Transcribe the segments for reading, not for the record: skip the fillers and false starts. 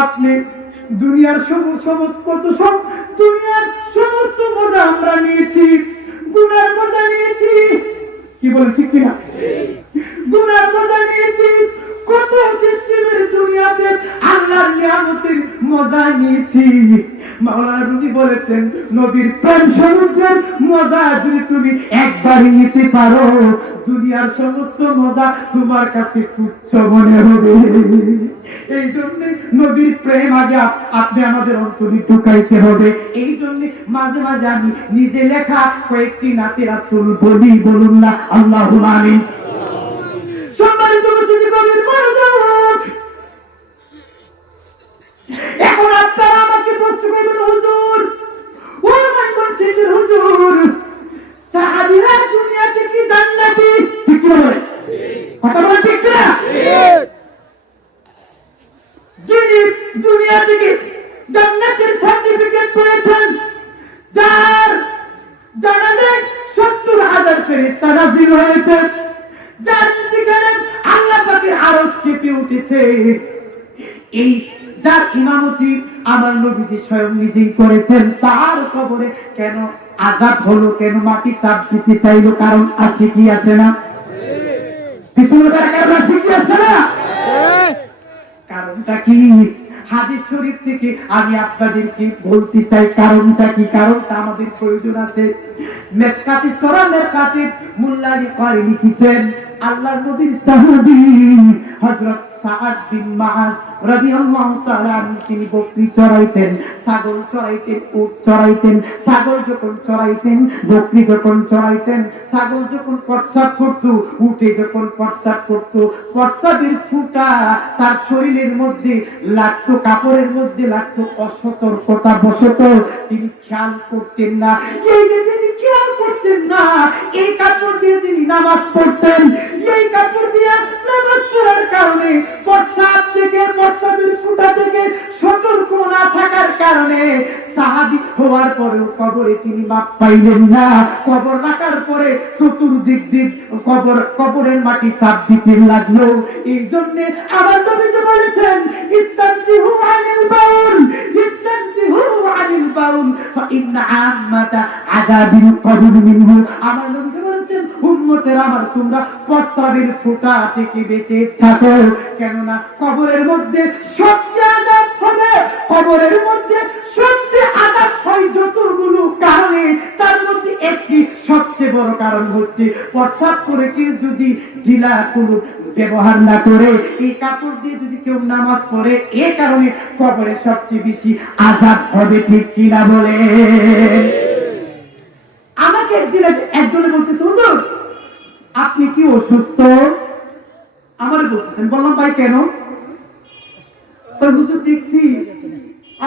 আপনি দুনিয়ার দুনিয়ার সমস্ত মজা আমরা নিয়েছি, গুনার মজা নিয়েছি। কি বলে ঠিক কিনা? গুনার মজা নিয়েছি, কত সৃষ্টির দুনিয়াতে আল্লাহর নিয়ামতের মজা নিয়েছি। মাওলানা রুমি বলেছেন, নবীর প্রেম সমুদ্রের মজা যদি তুমি একবারই নিতে পারো, দুনিয়ার সমস্ত মজা তোমার কাছে তুচ্ছ মনে হবে। এই জন্য নবীর প্রেম আগে আপনি আমাদের অন্তরে ঢুকাইতে হবে। এই জন্য মাঝে মাঝে আমি নিজে লেখা কয়েকটি নাতে রাসূল বলি, বলুন না আল্লাহুম্মা আমিন। সম্মানিত উপস্থিতি, কবির মনোযোগ। এখন আপনারা আমাকে প্রশ্ন করবেন, হুজুর, ও মাইমন শেখের হুজুর, সাহাবীরা দুনিয়াতে কি জান্নাতি? ঠিক কি বলে? কথা বলে ঠিক না? যিনি দুনিয়া থেকে জান্নাতের সার্টিফিকেট পেয়েছেন, যার জানাজায় 70,000 ফেরেশতা নাযিল হয়েছে, যার যেখানে আল্লাহ পাকের আরশ কেঁপে উঠেছে, এই যার ইমামতি আমার নবীজি স্বয়ং নিজেই করেছেন, তার কবরে কেন আযাব হলো, কেন মাটি চাপ দিতে চাইলো? কারণ আছে কি আছে না? পিছনে কারণ আছে কি আছে না? কারণটা কি? হাদিস শরীফ থেকে আমি আপনাদেরকে বলতে চাই কারণটা কি। কারণটা আমাদের প্রয়োজন আছে। মেশকাতি সূরা মেশকাতি মুল্লা আলী কারি লিখেছেন, আল্লাহর নবীর সাহাবী হযরত সাআদ বিন মুআজ রাদিয়াল্লাহু তাআলা আনহু তিনি বকরি চড়াইতেন, ছাগল চড়াইতেন, উট চড়াইতেন। ছাগল যখন চড়াইতেন, বকরি যখন চড়াইতেন, ছাগল যখন প্রস্রাব করত, উটে যখন প্রস্রাব করত, প্রস্রাবের ফুটা তার শরীরের মধ্যে লাগতো, কাপড়ের মধ্যে লাগতো। অসতর্কতা বশত তিনি খেয়াল করতেন না। এই যে তিনি খেয়াল করতেন না, এই কাপড় দিয়ে তিনি নামাজ পড়তেন। এই কাপড় দিয়ে নামাজ পড়ার কারণে প্রস্রাবের ফুটা থেকে সতর্ক না থাকার কারণে সাহাবী হওয়ার পরেও কবরে তিনি মাপ পাইলেন না। কবর রাখার পরে চতুর্দিক দিক কবরের মাটি চাপ দিতে লাগলো। এই জন্য আমার নবীজি বলেছেন, ইস্তানজিহু আনিল বাউল, ইস্তানজিহু আনিল বাউল ফাইন্না আম্মাতা আযাবিল কবর মিনহু। আমার নবীজি বলেছেন, উম্মতের আমার, তোমরা প্রস্রাবের ফুটা থেকে বেঁচে থাকো, কেননা কবরের মধ্যে সবচেয়ে আযাব হবে। কবরের মধ্যে সবচেয়ে আযাব হয় যতগুলো কারণে, তার মধ্যে একটি সবচেয়ে বড় কারণ হচ্ছে প্রস্রাব করে কেউ যদি ঢিলা কোনো ব্যবহার না করে, এই কাপড় দিয়ে যদি কেউ নামাজ পড়ে, এই কারণে কবরে সবচেয়ে বেশি আযাব হবে। ঠিক কিনা বলে? আমাকে একজনে বলতেছে, হুজুর আপনি কি অসুস্থ? আমারে বলতেছেন। বললাম, ভাই কেন? হুজুর দেখছি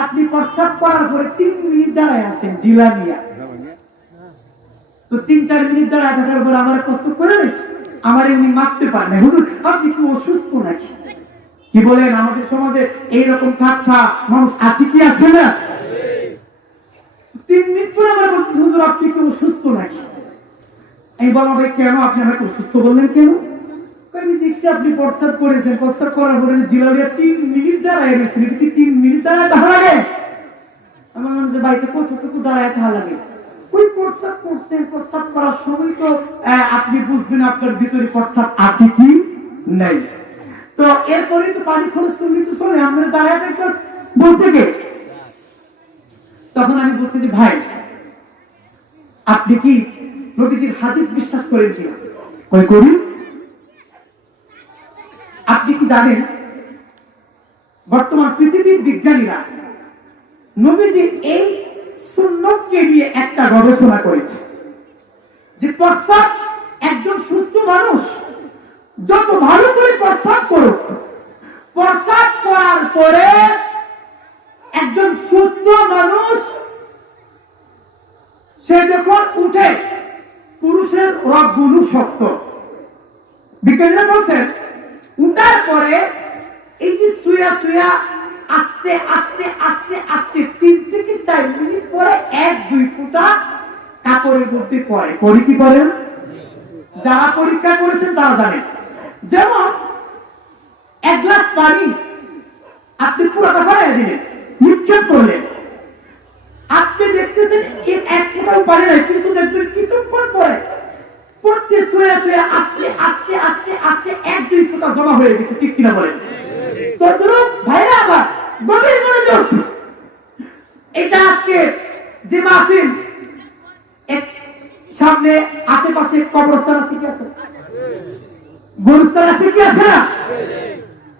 আপনি প্রস্রাব করার পরে 3 মিনিট দাঁড়ায় আছেন ঢিলা নিয়ে। তো 3-4 মিনিট দাঁড়ায় থাকার পর আমার প্রস্তুত করে দিস, আমার এমনি মারতে পারে না। হুজুর আপনি কি অসুস্থ নাকি? কি বলেন? আমাদের সমাজে এইরকম ঠাট্টা মানুষ আছে কি আছে না? 3 মিনিট পরে আমার বলতেছে, হুজুর আপনি কি অসুস্থ নাকি? আমি বললাম, ভাই কেন? আপনি আমাকে অসুস্থ বললেন কেন? আমি দেখছি আপনি প্রস্রাব করেছেন, প্রস্রাব করার পরে ঢিলা নিয়ে 3 মিনিট দাঁড়ায় রয়েছেন। এটা কি 3 মিনিট দাঁড়ায় থাকা লাগে? আমার মনে হচ্ছে বাড়িতে কতটুকু দাঁড়ায় থাকা লাগে? ওই প্রস্রাব করছেন, প্রস্রাব করার সময় তো আপনি বুঝবেন আপনার ভিতরে প্রস্রাব আছে কি নাই। তো এরপরে তো পানি খরচ করলে তো চলে, আমরা দাঁড়ায় থাকবেন বলতে গে। তখন আমি বলছি যে, ভাই আপনি কি নবীজির হাদিস বিশ্বাস করেন কিনা? কই করি। আপনি কি জানেন বর্তমান পৃথিবীর বিজ্ঞানীরা নবীজি এই সুন্নতকে নিয়ে একটা গবেষণা করেছে যে প্রস্রাব একজন সুস্থ মানুষ যত ভালো করে প্রস্রাব করুক, প্রস্রাব করার পরে একজন সুস্থ মানুষ সে যখন উঠে, পুরুষের রগগুলো শক্ত। বিজ্ঞানীরা বলছেন উঠার পরে এই যে শুয়া শুয়া আস্তে আস্তে আস্তে আস্তে 3 থেকে 4 মিনিট পরে 1-2 ফোঁটা কাপড়ের মধ্যে পড়ে। পরে কি করেন? যারা পরীক্ষা করেছেন তারা জানেন। যেমন 1 গ্লাস পানি আপনি পুরোটা ফেলে দিলেন, নিক্ষেপ করলেন। আপনি দেখতেছেন এর এক ফোঁটাও পারে নাই, কিন্তু দেখবেন কিছুক্ষণ পরে প্রত্যেক শুয়ে শুয়ে আস্তে আস্তে আস্তে আস্তে এক দুই ফোঁটা জমা হয়ে গেছে, ঠিক কিনা বলেন? তো ধরুন ভাইরা আবার গভীর মনোযোগ, এটা আজকে যে মাহফিল, সামনে আশেপাশে কবরস্থান আছে কি আছে, গোরস্থান আছে কি আছে না?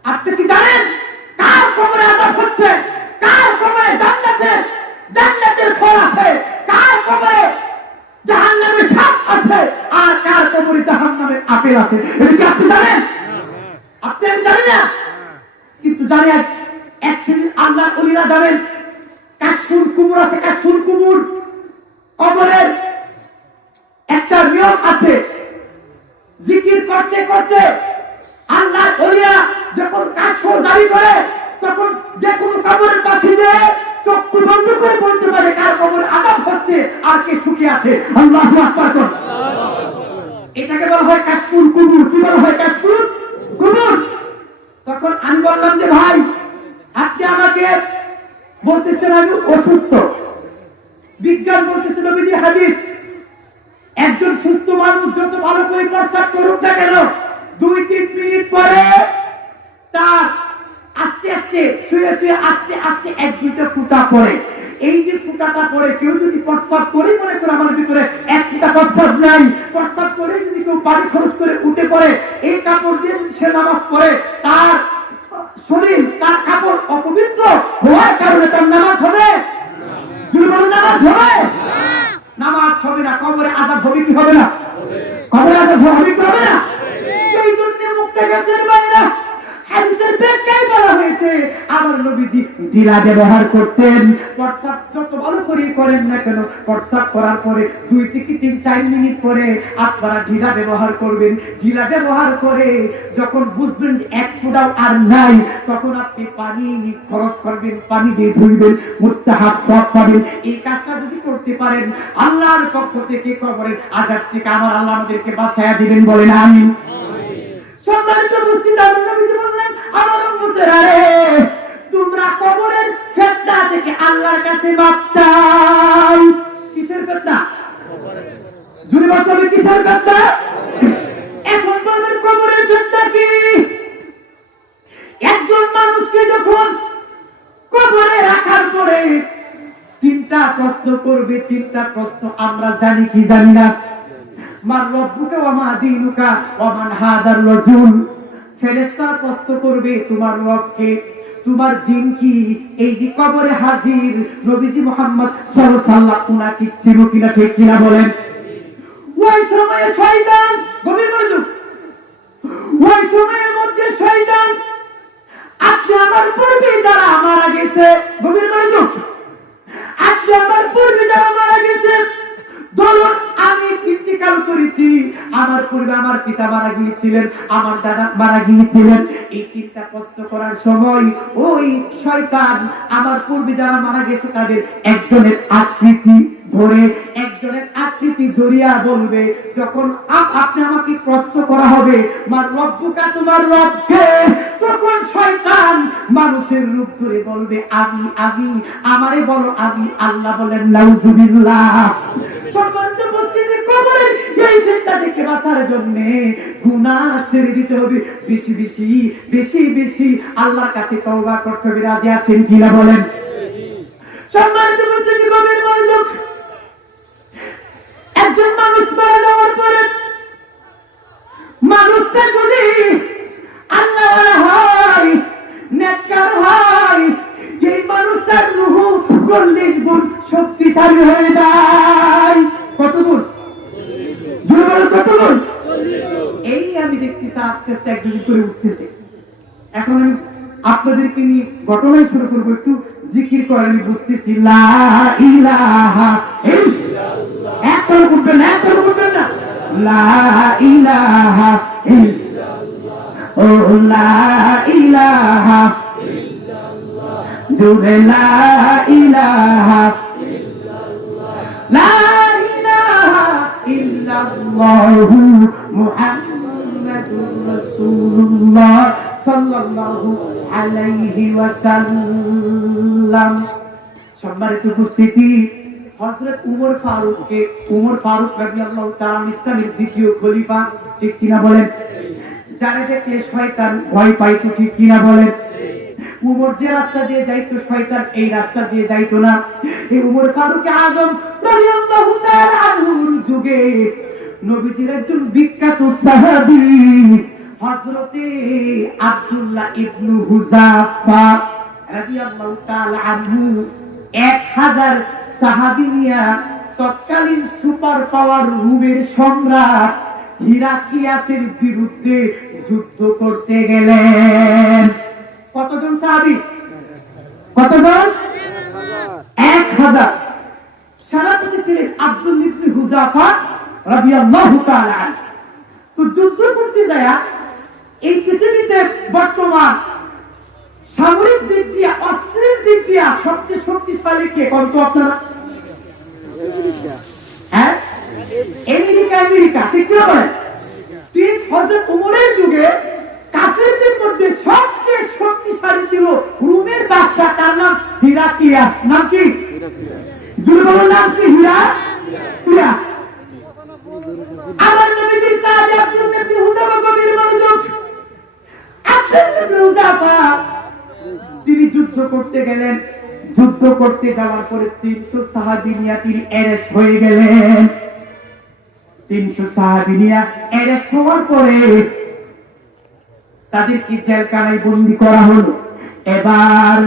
আপনি কি জানেন কার কবরে আযাব হচ্ছে, কার কবরে জান্নাতের ফল আছে, কার কবরে জাহান্নামের সাপ আছে, আর কার কবরে জাহান্নামের আপেল আছে? এটা কি আপনি জানেন? আপনি আমি জানি না, কিন্তু জানি এক শ্রেণীর আল্লাহর ওলিরা জানেন। কাশফুল কুবুর আছে, কাশফুল কুবুর, কবরের একটা নিয়ম আছে, জিকির করতে করতে আল্লাহর ওলিরা যখন কাশফুল জারি করে, তখন যে কোনো কবরের পাশে গিয়ে চক্ষু বন্ধ করে বলতে পারে কার কবরে আযাব হচ্ছে আর কে সুখে আছে। আল্লাহু আকবার। এটাকে বলা হয় কাশফুল কুবুর। কি বলা হয়? কাশফুল কুবুর। তখন আমি বললাম যে ভাই, আপনি আমাকে বলতেছেন আমি অসুস্থ, বিজ্ঞান বলতেছে নবীজির হাদিস, একজন সুস্থ মানুষ যত ভালো করে প্রস্রাব করুক না কেন, 2-3 মিনিট পরে তার আস্তে আস্তে শুয়ে শুয়ে আস্তে আস্তে 1-2টা ফুটা পড়ে। এই যে ফুটাটা পরে কেউ যদি প্রস্রাব করে, মনে করে আমার ভিতরে 1 ফুটা প্রস্রাব নাই, প্রস্রাব করে যদি কেউ পানি খরচ করে উঠে পড়ে, এই কাপড় দিয়ে যদি সে নামাজ পড়ে, তার শরীর, তার কাপড় অপবিত্র হওয়ার কারণে তার নামাজ হবে? নামাজ হবে? নামাজ হবে না। কবরে আযাব হবে কি হবে না? কবরে আযাব হবে কি হবে না? এই জন্য মুক্তাগাছের বাইরা হাদিসের ব্যাখ্যায় বলা হয়েছে আমার নবীজি ঢিলা ব্যবহার করতেন। প্রস্রাব যত ভালো করে করেন না কেন, প্রস্রাব করার পরে 2 থেকে 3-4 মিনিট পরে আপনারা ঢিলা ব্যবহার করবেন। ঢিলা ব্যবহার করে যখন বুঝবেন যে 1 ফোঁটাও আর নাই, তখন আপনি পানি খরচ করবেন, পানি দিয়ে ধুইবেন, মুস্তাহাব সওয়াব পাবেন। এই কাজটা যদি করতে পারেন, আল্লাহর পক্ষ থেকে কবরের আযাব থেকে আমার আল্লাহ আমাদেরকে বাঁচায়া দিবেন। বলেন আমিন। সম্মানিত উপস্থিতি, নবীজি বললেন আমার উম্মতেরা রে, তোমরা কবরের ফিতনা থেকে আল্লাহর কাছে মাপ চাও। কিসের ফিতনা? জুরি বলতে কিসের ফিতনা? এখন বলবেন কবরের ফিতনা কি? একজন মানুষকে যখন কবরে রাখার পরে 3টা প্রশ্ন করবে। 3টা প্রশ্ন আমরা জানি কি জানি না? মান রব্বুকা ওয়া মা দীনুকা ওয়া মান হাদার রাজুল। ফেরেশতা প্রশ্ন করবে তোমার রবকে, তোমার দিন কি? এই যে কবরে হাজির নবীজি মুহাম্মদ সাল্লাল্লাহু আলাইহি ওয়াসাল্লাম উনাকে চিনো কিনা, ঠিক কিনা বলেন? ওই সময়ে শয়তান, গভীর মনোযোগ, ওই সময়ের মধ্যে শয়তান আপনি আমার পূর্বে যারা মারা গেছে, গভীর মনোযোগ, আপনি আমার পূর্বে যারা মারা গেছে, ধরুন আমি ইন্তিকাল করেছি, আমার পূর্বে আমার পিতা মারা গিয়েছিলেন, আমার দাদা মারা গিয়েছিলেন, এই 3টা প্রশ্ন করার সময় ওই শয়তান আমার পূর্বে যারা মারা গেছে তাদের একজনের আকৃতি ধরে, একজনের আকৃতি ধরিয়া বলবে, যখন আপনি আমাকে প্রশ্ন করা হবে মা রব্বুকা, তোমার রবকে, তখন শয়তান মানুষের রূপ ধরে বলবে আমি আমি, আমারে বলো আমি আল্লাহ। বলেন নাউযুবিল্লাহ। সম্মানিত উপস্থিতি, কবরে এই ফিতনা থেকে বাঁচার জন্য গুনাহ ছেড়ে দিতে হবে, বেশি বেশি বেশি বেশি আল্লাহর কাছে তওবা করতে হবে। রাজি আছেন কিনা বলেন? সম্মানিত উপস্থিতি, গভীর মনোযোগ, একজন মানুষ মারা যাওয়ার পরে মানুষটা যদি আল্লাহওয়ালা হয়, নেককার হয়, এই মানুষটার রূহ 40 গুণ শক্তিশালী হয়ে যায়। কত গুণ? জোরে বলো, কত গুণ? এই আমি দেখতেছি আস্তে আস্তে একদিন করে উঠতেছে। এখন আমি আপনাদেরকে নিয়ে ঘটনাই শুরু করবো, একটু জিকির করে আমি বুঝতেছি। লা ইলাহা ইল্লাল্লাহ। একবার উঠবেন না, একবার উঠবেন না। লা ইলাহা ইল্লাল্লাহ, ও লা ইলাহা ইল্লাল্লাহ, জোরে লা ইলাহা ইল্লাল্লাহ, লা ইলাহা ইল্লাল্লাহ মুহাম্মাদুর রাসূলুল্লাহ সাল্লাল্লাহু আলাইহি ওয়াসাল্লাম। সম্মানিত উপস্থিতি, হযরত উমর ফারুক রাদিয়াল্লাহু তাআলা ইসলামের দ্বিতীয় খলিফা, ঠিক কিনা বলেন? যারা দেখলে শয়তান ভয় পাইতো, ঠিক কিনা বলেন? উমর যে রাস্তা দিয়ে যাইতো শয়তান এই রাস্তা দিয়ে যাইতো না। এই উমর ফারুক আজম রাদিয়াল্লাহু তাআলা আনহুর যুগে নবীজির একজন বিখ্যাত সাহাবী হযরতে আব্দুল্লাহ ইবনে হুযাফা রাদিয়াল্লাহু তাআলা আনহু 1000 সাহাবী নিয়ে তৎকালীন সুপার পাওয়ার রোমের সম্রাট হিরাক্লিয়াসের বিরুদ্ধে যুদ্ধ করতে গেলেন। কতজন সাহাবী? কতজন? 1000। সেনাপতি ছিলেন আব্দুল্লাহ ইবনে হুযাফা রাদিয়াল্লাহু তাআলা আনহু। তো যুদ্ধ করতে যায় এই পৃথিবীতে বর্তমান সামরিক দিক দিয়ে, অস্ত্রের দিক দিয়ে সবচেয়ে শক্তিশালী কে কোন তো আপনারা? হ্যাঁ, আমেরিকা, ঠিক কি বলেন? ঠিক হযরত ওমরের যুগে কাফেরদের মধ্যে সবচেয়ে শক্তিশালী ছিল রোমের বাদশা, তার নাম হিরাক্লিয়াস। নাম কি? দুর্বল নাম কি? হিরাক্লিয়াস। আমার নবীজির সাহাবী আব্দুল্লাহ ইবনে হুযাফা গভীর মনোযোগ। আব্দুল্লাহ ইবনে হুযাফা তিনি যুদ্ধ করতে গেলেন। যুদ্ধ করতে যাওয়ার পরে 300 সাহাবী নিয়ে তিনি অ্যারেস্ট হয়ে গেলেন। 300 সাহাবী নিয়ে অ্যারেস্ট হওয়ার পরে তাদেরকে জেলখানায় বন্দী করা হলো। এবার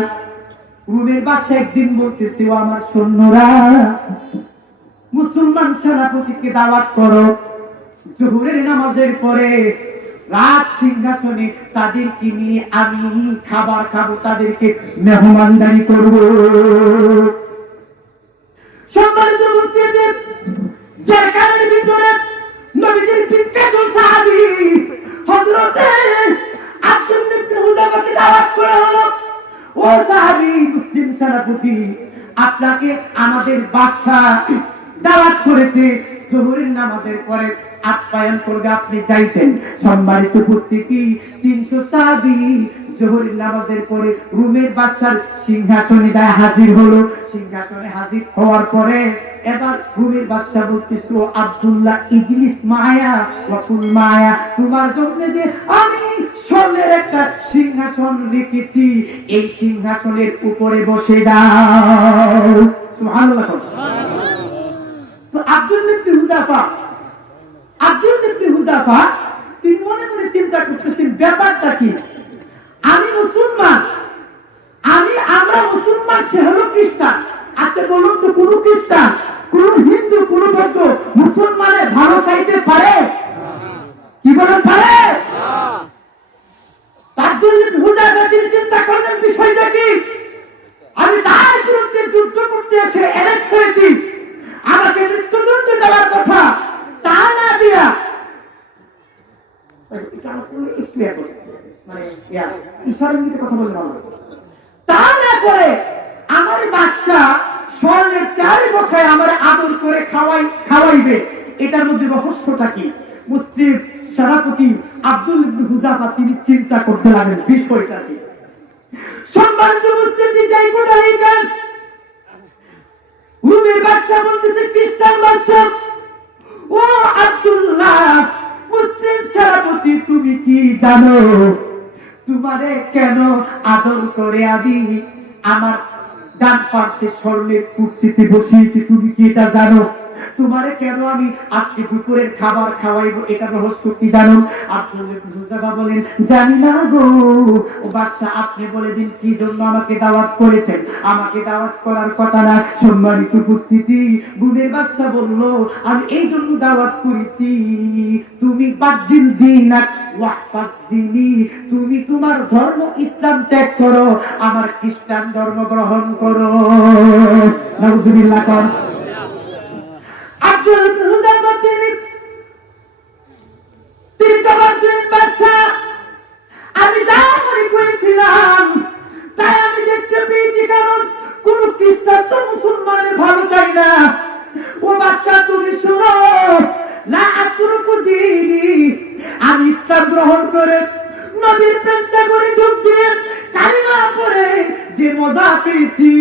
রোমের বাদশা একদিন বলতেছে, ও আমার সৈন্যরা, মুসলমান সেনাপতিকে দাওয়াত করো, জোহরের নামাজের পরে রাত সিংহাসনে তাদেরকে নিয়ে আমি খাবার খাবো, তাদেরকে মেহমানদারি করব। সম্মানিত উপস্থিতি, জেলখানার ভিতরে নবীজির বিখ্যাত সাহাবী হযরতে আব্দুল্লাহ ইবনে হুযাফাকে দাওয়াত করা হলো। ও সাহাবী, মুসলিম সেনাপতি, আপনাকে আমাদের বাদশা দাওয়াত করেছে, জোহরের নামাজের পরে আপ্যায়ন করবে, আপনি চাইছেন। সম্মানিত উপস্থিতি, 300 সাহাবী জোহরের নামাজের পরে রোমের বাদশার সিংহাসনে যায় হাজির হলো। সিংহাসনে হাজির হওয়ার পরে এবার রোমের বাদশা বলতেছে, ও আব্দুল্লাহ, ইজলিস মায়া ওয়াকুল মায়া, তোমার জন্য যে আমি স্বর্ণের একটা সিংহাসন রেখেছি, এই সিংহাসনের উপরে বসে দাও। সুবহানাল্লাহ। তো আব্দুল্লাহ ইবনে হুযাফা তিনি মনে মনে চিন্তা করতেছেন, ব্যাপারটা কি? আমি মুসলমান, আমরা মুসলমান, সে হলো খ্রিস্টান। আচ্ছা বলুন তো, কোন খ্রিস্টান, কোন হিন্দু, কোন বৌদ্ধ মুসলমানের ভালো চাইতে পারে? কি বলেন, পারে? আব্দুল্লাহ ইবনে হুযাফা তিনি চিন্তা করলেন, বিষয়টা কি? আমি তার বিরুদ্ধে যুদ্ধ করতে এসে অ্যারেস্ট হয়েছি, আমাকে মৃত্যুদণ্ড দেওয়ার কথা, তা না দিয়া তা না করে আমার বাদশা স্বর্ণের চারি বসায় আমার আদর করে খাওয়াইবে, এটার মধ্যে রহস্যটা কি? মুসলিম সেনাপতি আব্দুল্লাহ ইবনে হুযাফা তিনি চিন্তা করতে লাগলেন বিষয়টা কি। সম্মানিত উপস্থিতি, যাই কোটাই কাজ রোমের বাদশা বলতেছে, খ্রিস্টান বাদশা, ও আব্দুল্লাহ, মুসলিম সেনাপতি, তুমি কি জানো তোমারে কেন আদর করে আমি আমার ডান পাশে স্বর্ণের কুরসিতে বসিয়েছি? তুমি কি এটা জানো? তোমারে কেন আমি আজকে দুপুরের খাবার খাওয়াইবো, এটা রহস্য কি জানো? আব্দুল্লাহ ইবনে হুযাফা বলেন, জানি না গো, ও বাদশা, আপনি বলে দিন কি জন্য আমাকে দাওয়াত করেছেন? আমাকে দাওয়াত করার কথা না। সম্মানিত উপস্থিতি, রোমের বাদশা বলল, আমি এই জন্য দাওয়াত করেছি, তুমি বাদদিল দীনাক ওয়াহফাজ দীনি, তুমি তোমার ধর্ম ইসলাম ত্যাগ করো, আমার খ্রিস্টান ধর্ম গ্রহণ করো। নাউযুবিল্লাহ। আব্দুল্লাহ ইবনে হুযাফা তিনি জবাব দিলেন, বাদশা, আমি যা মনে করেছিলাম তাই আমি দেখতে পেয়েছি, কারণ কোন খ্রিস্টান তো মুসলমানের ভালো চাই না। ও বাদশা, তুমি শুনো, লা আতরুকু দীনি, আমি ইসলাম গ্রহণ করে নবীর প্রেম সাগরে ডুব দিয়ে কালিমা পড়ে যে মজা পেয়েছি,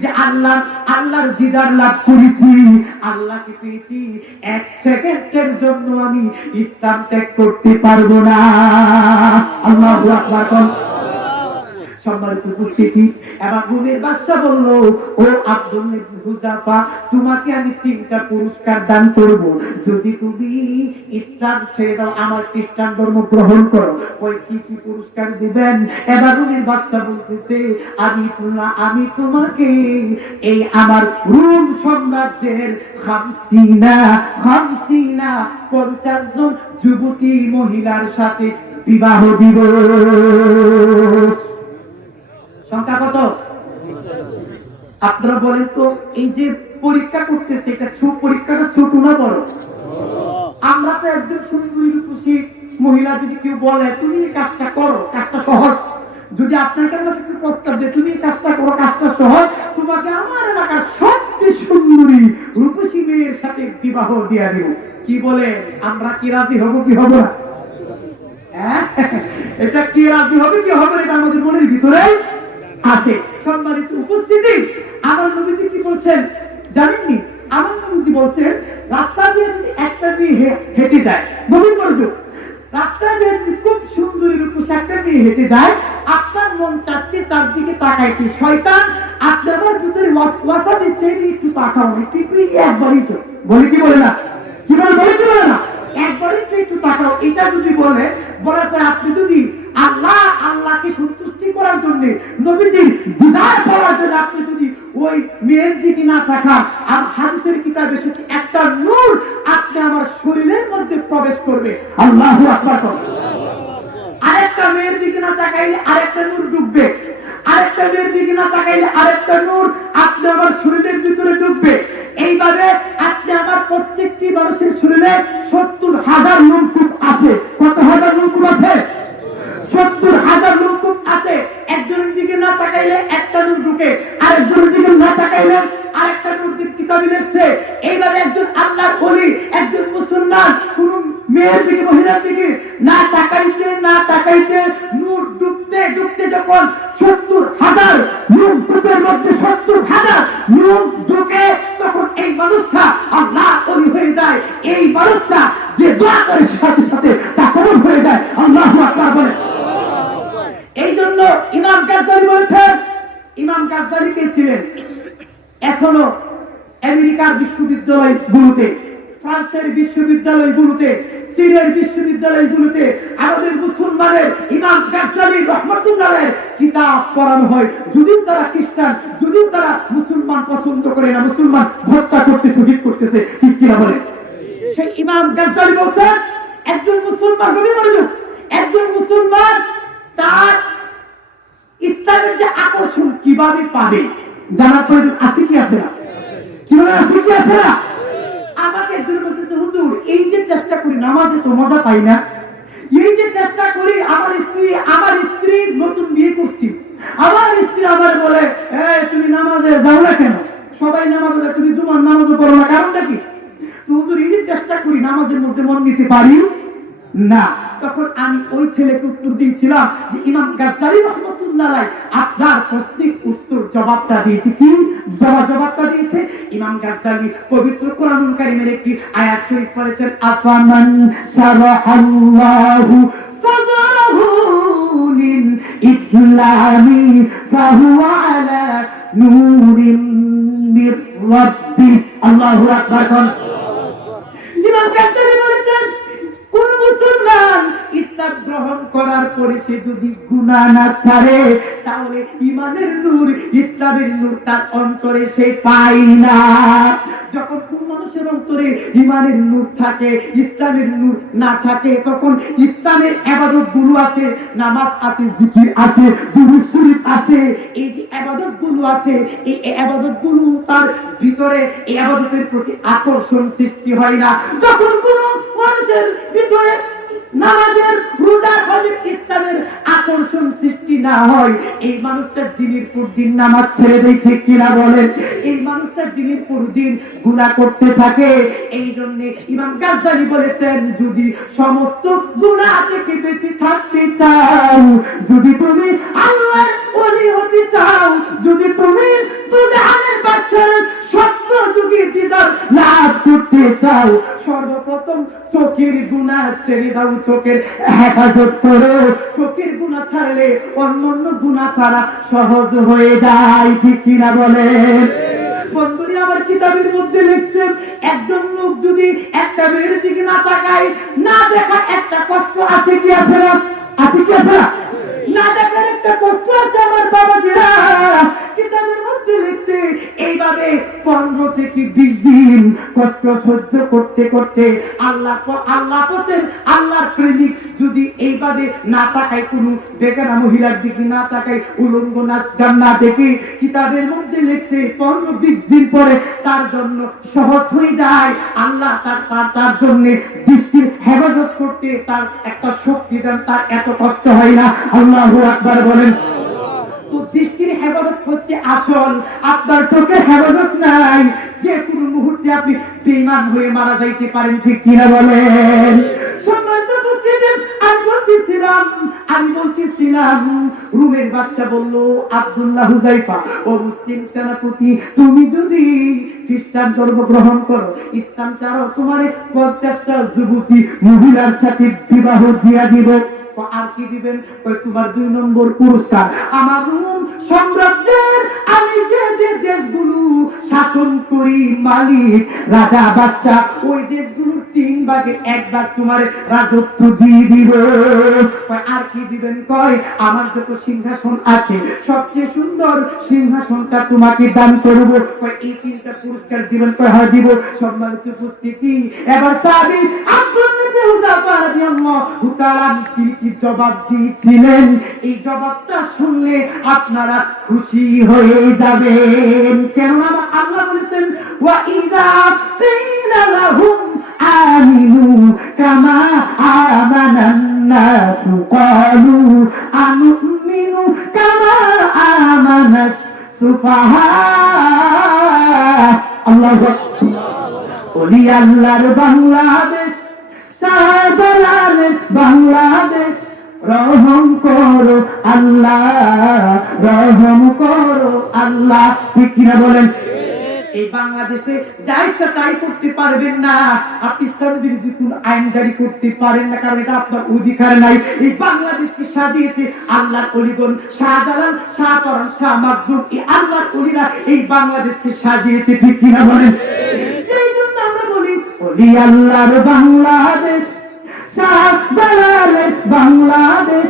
যে আল্লাহর দিদার লাভ করেছি, আল্লাহকে পেয়েছি, এক সেকেন্ডের জন্য আমি ইসলাম ত্যাগ করতে পারবো না। আল্লাহু আকবার। সম্মানিত উপস্থিতি, এবার রুমের বাদশা বলল, ও আব্দুল ইবনে হুযাফা, তোমাকে আমি 3টা পুরস্কার দান করব যদি তুমি ইসলাম ছেড়ে দাও, আমার খ্রিস্টান ধর্ম গ্রহণ করো। ওই কি পুরস্কার দিবেন? এবার রুমের বাদশা বলতেছে, আমি তোমাকে এই আমার রোম সাম্রাজ্যের 50 জন যুবতী মহিলার সাথে বিবাহ দিব। সংখ্যা কত? আপনারা বলেন তো, এই যে পরীক্ষা করতেছে, এটা পরীক্ষাটা ছোট না বড়? আমরা তো একজন সুন্দরী রূপসী মহিলা যদি কেউ বলে তুমি এই কাজটা করো, কাজটা সহজ, যদি আপনাকে আমাকে কেউ প্রস্তাব দেয় তুমি এই কাজটা করো, কাজটা সহজ, তোমাকে আমার এলাকার সবচেয়ে সুন্দরী রূপসী মেয়ের সাথে বিবাহ দিয়ে দেব, কি বলে? আমরা কি রাজি হব কি হব না? এটা কি রাজি হবে কি হবে, এটা আমাদের মনের ভিতরে আছে। সম্মানিত উপস্থিতি, আমার নবীজি কি বলছেন জানেননি? আমার নবীজি বলছেন, রাস্তা দিয়ে যদি একটা মেয়ে হেঁটে যায়, গভীর মনোযোগ, রাস্তা দিয়ে যদি খুব সুন্দরী রূপসী একটা মেয়ে হেঁটে যায়, আপনার মন চাচ্ছে তার দিকে তাকাইতে, শয়তান আপনার ভিতরে ওয়াসওয়াসা দিচ্ছে, একটু তাকাও, একটু একবারই তো বলে, কি বলে না? কি বলে? বলে কি বলে না? একবারই একটু তাকাও, এটা যদি বলে, বলার পর আপনি যদি আল্লাহকে সন্তুষ্টি করার জন্য, নবীজির দিদার পাওয়ার জন্য আপনি যদি ওই মেয়ের দিকে না তাকান, আর হাদিসের কিতাবে এসেছে একটা নূর আপনি আমার শরীরের মধ্যে প্রবেশ করবে। আল্লাহু আকবার। আরেকটা মেয়ের দিকে না তাকাইলে আরেকটা নূর ঢুকবে, আরেকটা মেয়ের দিকে না তাকাইলে আরেকটা নূর আপনি আমার শরীরের ভিতরে ঢুকবে। এইভাবে আপনি আমার প্রত্যেকটি মানুষের শরীরে 70,000 লোমকূপ আছে। কত হাজার লোমকূপ আছে? 70,000 লোমকূপ আছে। একজনের দিকে না তাকাইলে একটা নূর ঢুকে, আরেকজনের দিকে না তাকাইলে আরেকটা নূর কিতাবে লেখছে। এইভাবে একজন আল্লাহর ওলি, একজন মুসলমান কোন মেয়ের দিকে, মহিলার দিকে না তাকাইতে নূর ঢুকতে যখন 70,000 লোমকূপের মধ্যে 70,000 নূর ঢুকে, তখন এই মানুষটা আল্লাহ ওলি হয়ে যায়। এই মানুষটা যে দোয়া করে সাথে সাথে তা কবুল হয়ে যায়। আল্লাহু আকবার বলে। এই জন্য ইমাম গাজ্জালি বলেছেন, ইমাম গাজ্জালি কে ছিলেন? এখনো আমেরিকার বিশ্ববিদ্যালয়গুলোতে, ফ্রান্সের বিশ্ববিদ্যালয়গুলোতে, চীনের বিশ্ববিদ্যালয়গুলোতে আমাদের মুসলমানের ইমাম গাজ্জালি রহমাতুল্লাহের কিতাব পড়ানো হয়। যদিও তারা খ্রিস্টান, যদিও তারা মুসলমান পছন্দ করে না, মুসলমান হত্যা করতে, শহীদ করতেছে, ঠিক কিনা বলে? সেই ইমাম গাজ্জালি বলছেন, একজন মুসলমান, গভীর মনোযোগ, একজন মুসলমান তার ইসলামের যে আকর্ষণ কিভাবে পাবে জানার প্রয়োজন আছে কি আছে না? কিভাবে আছে কি আছে না? আমাকে একজন বলতেছে, হুজুর এই যে চেষ্টা করি নামাজে তো মজা পাই না, এই যে চেষ্টা করি, আমার স্ত্রী নতুন বিয়ে করছি, আমার স্ত্রী আমার বলে, তুমি নামাজে যাও না কেন? সবাই নামাজে যায়, তুমি জুমার নামাজও পড়ো না, কারণটা কি? তো হুজুর এই যে চেষ্টা করি নামাজের মধ্যে মন নিতে পারি না। তখন আমি ওই ছেলেকে উত্তর দিয়েছিলাম যে ইমাম গাজ্জালি রাহমাতুল্লাহ আলাইহি আপনার প্রশ্নের উত্তর জবাবটা দিয়েছে। কি জবাবটা দিয়েছে? ইমাম গাজ্জালি পবিত্র কোরআনুল কারীমের একটি আয়াত শরীফ পড়েছেন, আফামান শারাহাল্লাহু সাদরাহু লিল ইসলামি ফাহুয়া আলা নূরিন মির রাব্বি। আল্লাহু আকবার। ইমাম গাজ্জালি বলেছেন, কোন মুসলমান ইসলাম গ্রহণ করার পরে সে যদি গুনাহ না ছাড়ে, তাহলে ঈমানের নূর, ইসলামের নূর তার অন্তরে সে পায় না। যখন কোন মানুষের অন্তরে ঈমানের নূর থাকে, ইসলামের নূর না থাকে, তখন ইসলামের ইবাদতগুলো আছে, নামাজ আছে, জিকির আছে, দুরূদ শরীফ আছে, এই যে ইবাদতগুলো আছে, এই ইবাদতগুলো তার ভিতরে এই ইবাদতের প্রতি আকর্ষণ সৃষ্টি হয় না। যখন কোন মানুষের ভিতরে নামাজের রোজার হজের ইসলামের আকর্ষণ সৃষ্টি না হয়, এই মানুষটা দিনের পর দিন নামাজ ছেড়ে দেয়, ঠিক কিনা বলেন? এই মানুষটা দিনের পর দিন গুনাহ করতে থাকে। এই জন্য ইমাম গাজ্জালি বলেছেন, যদি সমস্ত গুনাহ থেকে বেঁচে থাকতে চাও, যদি তুমি আল্লাহর ওলি হতে চাও, যদি তুমি দুজাহানের বাদশার সত্য যুগের দিদার লাভ করতে চাও, সর্বপ্রথম চোখের গুনাহ ছেড়ে দাও, চোখের হেফাজত করো। চোখের গুনাহ ছাড়লে অন্যান্য গুনাহ ছাড়া সহজ হয়ে যায়, ঠিক কিনা বলেন? বন্ধুরা, আমার কিতাবের মধ্যে লিখছেন, একজন লোক যদি একটা মেয়ের দিকে না তাকায়, না দেখা একটা কষ্ট আছে কি আছে না? আছে কি আছে না? না দেখার একটা কষ্ট আছে আমার বাবাজিরা। কিতাবের মধ্যে লিখছে, এইভাবে 15 থেকে 20 দিন কষ্ট সহ্য করতে করতে আল্লাহর প্রেমিক যদি এইভাবে না তাকায়, কোন বেগানা মহিলার দিকে না তাকায়, উলঙ্গ নাচ গান না দেখে, কিতাবের মধ্যে লিখছে 15-20 দিন পরে তার জন্য সহজ হয়ে যায়। আল্লাহ তার জন্য দৃষ্টির হেফাজত করতে তার একটা শক্তি দেন, তার এত কষ্ট হয় না। আল্লাহু আকবার বলেন। তো দৃষ্টির হেফাজত হচ্ছে আসল, আপনার চোখের হেফাজত নাই, যে কোনো মুহূর্তে আপনি বেঈমান হয়ে মারা যাইতে পারেন, ঠিক কিনা বলেন? সম্মানিত উপস্থিতি, আমি বলতেছিলাম রুমের বাদশা বলল, আব্দুল্লাহ হুযাইফা ও মুসলিম সেনাপতি, তুমি যদি খ্রিস্টান ধর্ম গ্রহণ করো, ইসলাম ছাড়ো, তোমার 50টা যুবতী মহিলার সাথে বিবাহ দিয়া দিব। আর কি দিবেন? তোমার 2 নম্বর পুরস্কার, আমার রোম সাম্রাজ্যের আমি যে যে দেশগুলো শাসন করি, মালিক রাজা বাদশা, ওই দেশগুলোর 3 ভাগের 1 ভাগ তোমার রাজত্ব দিয়ে দিব। আর কি দিবেন? কয় আমার যত সিংহাসন আছে, সবচেয়ে সুন্দর সিংহাসনটা তোমাকে দান করব। এই 3টা পুরস্কার দিবেন। কয় হ্যাঁ দিব। সম্মানিত উপস্থিতি, এবার সাহাবী আব্দুল্লাহ ইবনে হুযাফা রাদিয়াল্লাহু তাআলা কি জবাব দিয়েছিলেন, এই জবাবটা শুনলে আপনারা খুশি হয়ে যাবেন। কেননা আল্লাহ বলেছেন, ওয়া ইযা কিলা লাহুম আমিনু কামা আমানান নাসু ক্বালু আনুমিনু কামা আমানাস সুফাহা। আল্লাহু ওলি আল্লাহর বাংলাদেশ, শাহজালালের বাংলাদেশ, রহম করো আল্লাহ, রহম করো আল্লাহ, ঠিক কিনা বলেন? এই বাংলাদেশে যা ইচ্ছা তাই করতে পারবেন না, আপনি ইসলামের বিরুদ্ধে কোন আইন জারি করতে পারেন না, কারণ এটা আপনার অধিকার নাই। এই বাংলাদেশকে সাজিয়েছে আল্লাহর ওলিগণ, শাহজালাল, শাহপরান, শাহ মাকদুম, এই আল্লাহর ওলিরা এই বাংলাদেশকে সাজিয়েছে, ঠিক কিনা বলেন? এই জন্য আমরা বলি, ওলি আল্লাহর বাংলাদেশ, শাহজালালের বাংলাদেশ,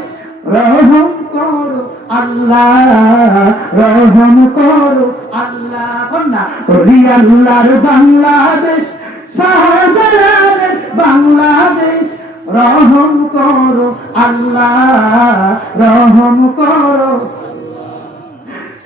রহম করো আল্লাহ, রহম করো আল্লাহ। বন্যা ওলি আল্লাহর বাংলাদেশ, শাহজালালের বাংলাদেশ, রহম করো আল্লাহ, রহম করো।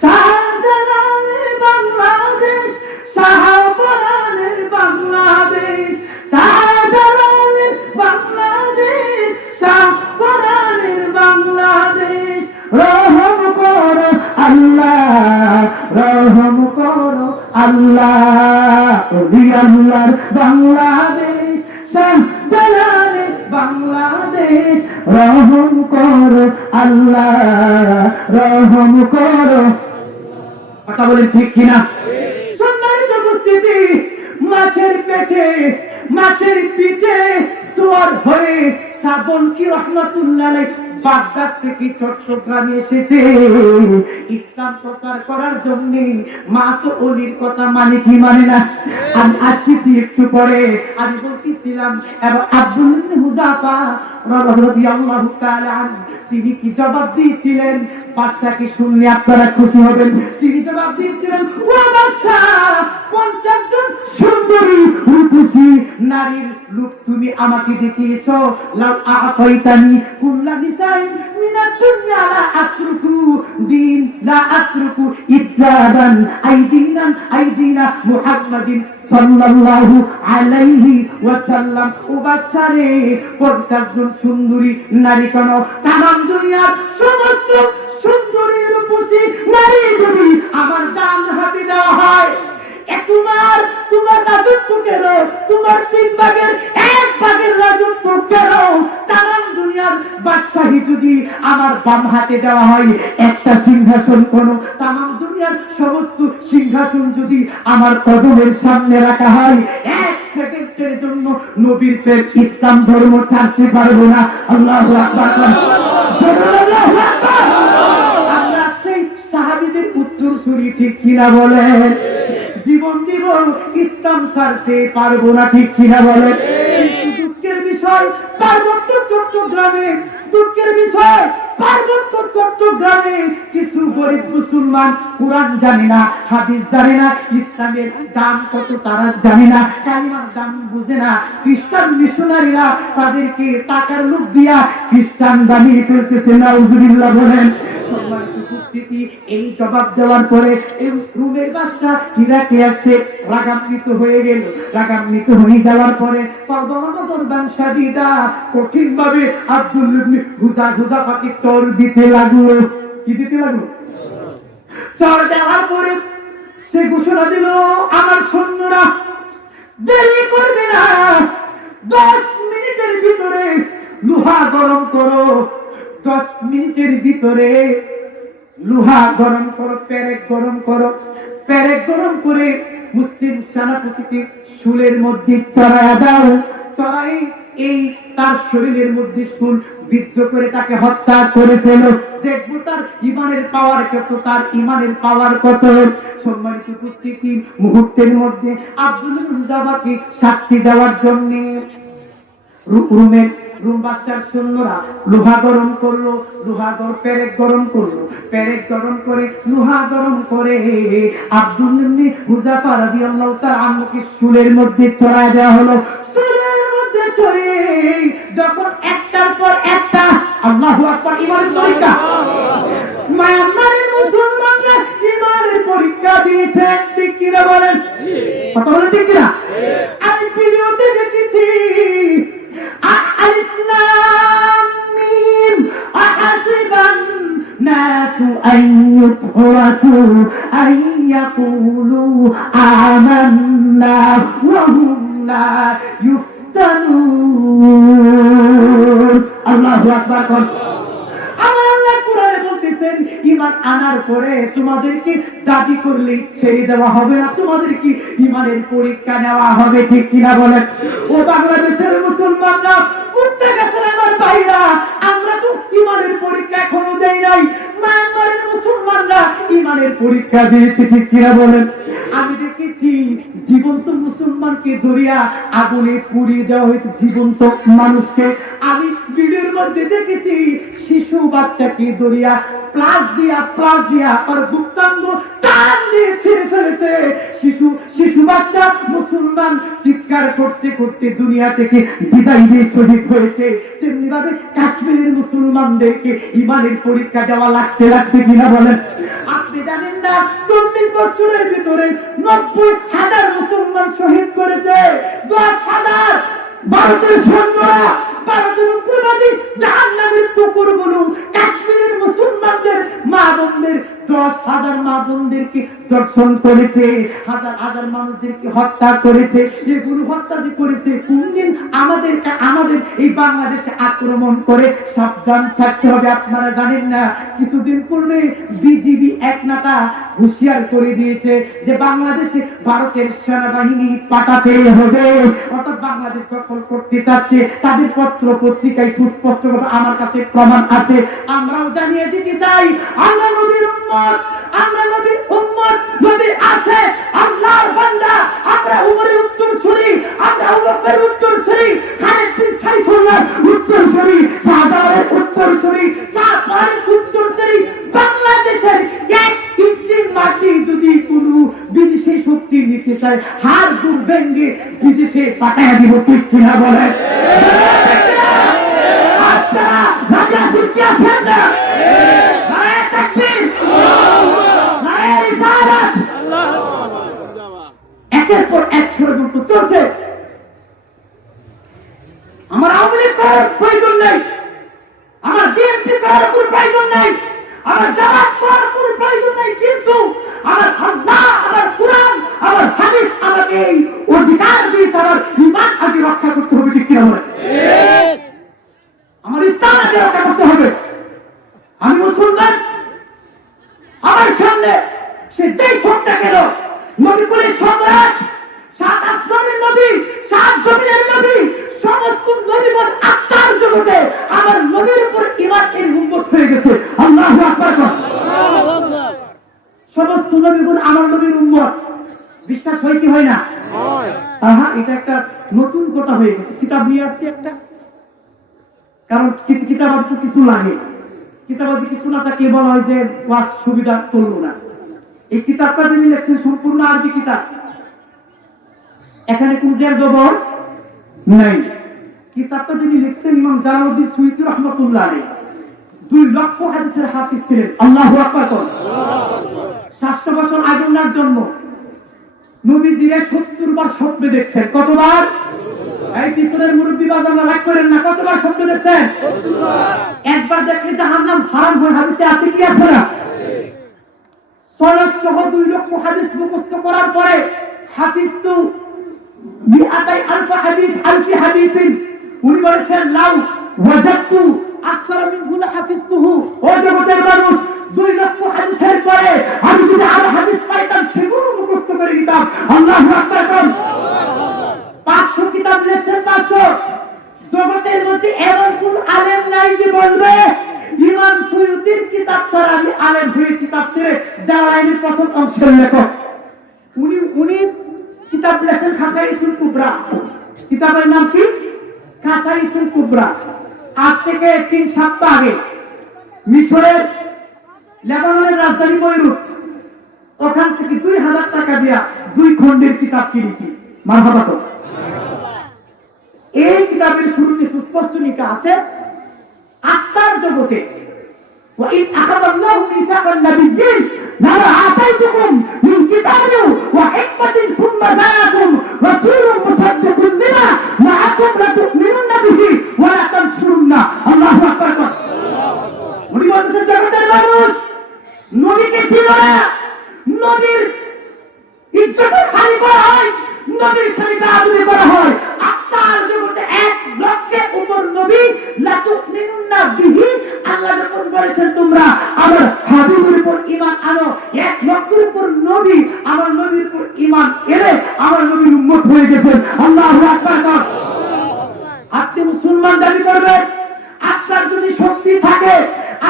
শাহজালালের বাংলাদেশ, শাহপরানের বাংলাদেশ, শাহজালালের বাংলাদেশ, শাহপরানের বাংলাদেশ, রহম করো আল্লাহ, রহম করো আল্লাহ। ওলি আল্লাহর বাংলাদেশ, শাহজালালের বাংলাদেশ, রহম করো আল্লাহ, রহম করো। কথা বলেন ঠিক কিনা? সম্মানিত উপস্থিতি, মাছের পেটে, মাছের পিঠে সোয়ার হয়ে শ্রাবণী রহমাতুল্লাহ আলাইহি বাগদাদ থেকে চট্টগ্রামে এসেছে ইসলাম প্রচার করার জন্য। মাস ওলির কথা মানে কি মানে না? আমি আসতেছি একটু পরে। আমি বলতেছিলাম, এবং আব্দুল্লাহ ইবনে হুযাফা রাদিয়াল্লাহু তাআলা আনহু তিনি কি জবাব দিয়েছিলেন? বাদশাকে শুনলে আপনারা খুশি হবেন। তিনি জবাব দিয়েছিলেন, ও বাদশা, 50 জন সুন্দরী রূপসী নারীর রূপ তুমি আমাকে দেখিয়েছো। লাউ আতাইতানি কুল্লা নিসাইন মিনাদ দুনিয়া লা আতরুকু দিন লা আতরুকু ইসলামান আইদিনা মুহাম্মাদিন সাল্লাল্লাহু আলাইহি ওয়াসাল্লাম। ওবাসারে 50 জন সুন্দরী নারী কেন, তামাম দুনিয়ার সমস্ত সুন্দরী রূপসী নারী যদি আমার ডান হাতে দেওয়া হয়, তোমার রাজত্ব কেন, তোমার 3 ভাগের 1 ভাগের রাজত্ব কেন, তামাম দুনিয়ার বাদশাহী যদি আমার বাম হাতে দেওয়া হয়, একটা সিংহাসন কোন, তামাম দুনিয়ার সমস্ত সিংহাসন যদি আমার কদমের সামনে রাখা হয়, 1 সেকেন্ডের জন্য নবীর প্রেম ইসলাম ধর্ম ছাড়তে পারবো না। আল্লাহু আকবার। আল্লাহু আকবার। আমরা সেই সাহাবীদের উত্তরসূরি, ঠিক কিনা বলেন? জীবন দিব ইসলাম ছাড়তে পারবো না, ঠিক কিনা বলেন? কিন্তু দুঃখের বিষয় পার্বত্য চট্টগ্রামে, দুঃখের বিষয় পার্বত্য চট্টগ্রামে কিছু গরিব মুসলমান কোরআন জানে না, হাদিস জানে না, ইসলামের দাম কত তারা জানে না, কালিমার দাম বুঝে না। খ্রিস্টান মিশনারিরা তাদেরকে টাকার লোভ দিয়া খ্রিস্টান বানিয়ে ফেলতেছে। নাউজুবিল্লাহ বলেন। সম্মানিত উপস্থিতি, এই জবাব দেওয়ার পরে রুমের বাদশা হিরাকে আসে, রাগান্বিত হয়ে গেল। রাগান্বিত হয়ে যাওয়ার পরে কঠিন ভাবে আব্দুল ইবনে হুযাফাকে চর দিতে লাগলো। কি দিতে লাগলো? চর দেওয়ার পরে সে ঘোষণা দিল, আমার সৈন্যরা দেরি করবে না, 10 মিনিটের ভিতরে লোহা গরম করো, 10 মিনিটের ভিতরে লোহা গরম করো, পেরেক গরম করো। পেরেক গরম করে মুসলিম সেনাপতিকে শুলের মধ্যে চড়ায়া দাও। চড়াই এই তার শরীরের মধ্যে শুল বিদ্ধ করে তাকে হত্যা করে ফেলো। দেখবো তার ইমানের পাওয়ার কত, তার ইমানের পাওয়ার কত। সম্মানিত উপস্থিতি, মুহূর্তের মধ্যে আব্দুল হুযাফাকে শাস্তি দেওয়ার জন্য রুম বাদশার সৈন্যরা লোহা গরম করলো, পেরেক গরম করলো, পেরেক গরম করে লোহা গরম করে আব্দুল ইবনে হুযাফা রাদিয়াল্লাহু তাআলা আনহুকে শুলের মধ্যে চড়ায় দেওয়া হলো। শুলের মধ্যে চড়ে যখন একটার পর একটা, আল্লাহু আকবার, ইমানের পরীক্ষা, মায়ানমারের মুসলমানরা ইমানের পরীক্ষা দিয়েছে, ঠিক কিনা বলেন? কথা বলেন, ঠিক কিনা? আমি ভিডিওতে দেখেছি। أن يتركوا أن يقولوا آمنا وهم لا يفتنون. الله أكبر. ঈমান আনার পরে তোমাদেরকে দাবি করলে ছেড়ে দেওয়া হবে না, তোমাদেরকে ঈমানের পরীক্ষা নেওয়া হবে, ঠিক কিনা বলেন? ও বাংলাদেশের মুসলমানরা, উঠতে গেছেন আমার ভাইরা, আমরা তো ঈমানের পরীক্ষা এখনো দেই নাই। মায়ানমারের মুসলমানরা ঈমানের পরীক্ষা দিয়েছে, ঠিক কিনা বলেন? আমি দেখেছি জীবন্ত মুসলমানকে ধরিয়া আগুনে পুড়িয়ে দেওয়া হয়েছে, জীবন্ত মানুষকে। আমি ভিডিওর মধ্যে দেখেছি শিশু বাচ্চাকে ধরিয়া প্লাস দিয়া আর গুপ্তাঙ্গ টান দিয়ে ছিঁড়ে ফেলেছে। শিশু বাচ্চা মুসলমান চিৎকার করতে করতে দুনিয়া থেকে বিদায় নিয়ে শহীদ হয়েছে। তেমনি ভাবে কাশ্মীরের মুসলমানদেরকে ঈমানের পরীক্ষা দেওয়া লাগছে কিনা বলেন? আপনি জানেন না 40 বছরের ভিতরে 90,000 মুসলমান শহীদ করেছে। 10,000 ভারতের সৈন্যরা, ভারতের উগ্রবাদী জাহান্নামের কুকুরগুলো কাশ্মীরের মুসলমানদের মা বোনদের, 10,000 মা বোনদেরকে দর্শন করেছে, হাজার মানুষদেরকে হত্যা করেছে। এগুলো হত্যা যে করেছে, কোন দিন আমাদের এই বাংলাদেশে আক্রমণ করে সাবধান থাকতে হবে। আপনারা জানেন না, কিছুদিন পূর্বে বিজিবি এক নেতা হুঁশিয়ার করে দিয়েছে যে বাংলাদেশে ভারতের সেনাবাহিনী পাঠাতে হবে, অর্থাৎ বাংলাদেশ দখল করতে চাচ্ছে। তাদের পত্র পত্রিকায় সুস্পষ্টভাবে আমার কাছে প্রমাণ আছে। আমরাও জানিয়ে দিতে চাই, আমরা নবীর উম্মত, নবীর আছে, আল্লাহর বান্দা, আমরা উমরের উত্তরসূরি, আমরা আবু বকরের উত্তরসূরি, খালিদ বিন সাইফুল্লাহর উত্তরসূরি, শাহজালালের উত্তরসূরি, শাহজালালের উত্তরসূরি। বাংলাদেশের 1 ইঞ্চি মাটি যদি কোনো বিদেশি শক্তি নিতে দেখতে চাই হার দূর ভেঙ্গে বিদেশে পাঠায় দিব, ঠিক কিনা বলে? আপনারা রাজি আছেন কি আছেন না? নারায়ে তাকবীর, নারায়ে রিসালাত। একের পর এক ষড়যন্ত্র চলছে। আমার আওয়ামী লীগ করার প্রয়োজন নেই, আমার বিএনপি করার কোনো প্রয়োজন নেই, আমার জামাত করার কোনো প্রয়োজন নেই, কিন্তু আমার আল্লাহ, আমার কুরআন, আমার হাদিস আমাকে এই অধিকার দিয়েছে আমার ঈমান আগে রক্ষা করতে হবে, ঠিক কিনা বলে? আমার ইসলাম আগে রক্ষা করতে হবে। আমি মুসলমান, আমার সামনে সে যেই ঠোঁটটা গেল, নবী কুলের সম্রাট, সাত আসমানের নবী, সাত জমিনের নবী, সমস্ত নবীগণ আত্মার জগতে আমার নবীর উপর ঈমান এর উম্মত হয়ে গেছে। আল্লাহু আকবার। সমস্ত নবীগণ আমার নবীর উম্মত, বিশ্বাস হয় কি হয় না? আহা, এটা একটা নতুন কথা হয়ে গেছে। কিতাব নিয়ে আসছি একটা, কারণ কিতাব তো কিছু লাগে, কিতাবাদি কিছু না থাকলে বলা হয় যে ওয়াজ সুবিধা করলো না। এই কিতাবটা যিনি লেখছেন সম্পূর্ণ আরবি কিতাব, এখানে কোন জের জবর নাই। কিতাবটা যিনি লিখছেন ইমাম জালালউদ্দিন সুয়ুতী রাহমাতুল্লাহ আলাইহি, 2 লক্ষ হাদিসের হাফিজ ছিলেন। আল্লাহু আকবার। 700 বছর আগে ওনার জন্ম। নবীজিরে 70 বার স্বপ্নে দেখছেন। কতবার? এই পিছনের মুরব্বি বাজাররা রাগ করেন না, কতবার স্বপ্ন দেখছেন? 70 বার। একবার দেখলে জাহান্নাম হারাম হয়, হাদিসে আছে কি আছে না? সনদ সহ 2 লক্ষ হাদিস মুখস্থ করার পরে হাফিজ তো মিআতাই আলফ হাদিস, আলফি হাদিসিন, উনি বলেছেন লাউ ওয়াজাদতু আকসারা মিনহু লাহাফিজতুহু। ও জগতের মানুষ, 2 লক্ষ হাদিসের পরে আমি যদি আরো হাদিস পাইতাম সেগুলো মুখস্থ করে নিতাম। আল্লাহু আকবার। 500 কিতাব লিখছেন, 500। জগতের মধ্যে এমন কোন আলেম নাই যে বলবে ইমাম সুয়ুতীর কিতাব ছাড়া আমি আলেম হয়েছি। তাফসীরে জালালাইনের প্রথম অংশের লেখক উনি কিতাব লিখেছেন খাসাইসুল কুবরা। কিতাবের নাম কি? খাসাইসুল কুবরা। আজ থেকে 3 সপ্তাহ আগে মিশরের লেবাননের রাজধানী বৈরুত, ওখান থেকে 2000 টাকা দিয়া 2 খণ্ডের কিতাব কিনেছি। মারহাবা। তো এই কিতাবের শুরুতে সুস্পষ্ট লেখা আছে আত্মার জগতে وَإِذْ أَخَذَ اللَّهُ مِيثَاقَ النَّبِيِّينَ لَمَا آتَيْتُكُم مِّن كِتَابٍ وَحِكْمَةٍ ثُمَّ جَاءَكُم رَّسُولٌ مُّصَدِّقٌ لِّمَا مَعَكُمْ لَتُؤْمِنُنَّ بِهِ وَلَتَنصُرُنَّهُ। আল্লাহু আকবার। উনি বলতেছেন জগতের মানুষ নবীকে চিনো না, নবীর ইজ্জতের হানি করা হয়, নবীর সাথে বেয়াদবি করা হয়। আত্মার জগতে 1 লক্ষের উপর নবী, লাতুমিনুন্না বিহি, আল্লাহ যখন বলেছেন তোমরা আমার হাবিবের উপর ঈমান আনো, 1 লক্ষের উপর নবী আমার নবীর উপর ঈমান এনে আমার নবীর উম্মত হয়ে গেছেন। আল্লাহু আকবার। আপনি মুসলমান দাবি করবেন, আপনার যদি শক্তি থাকে,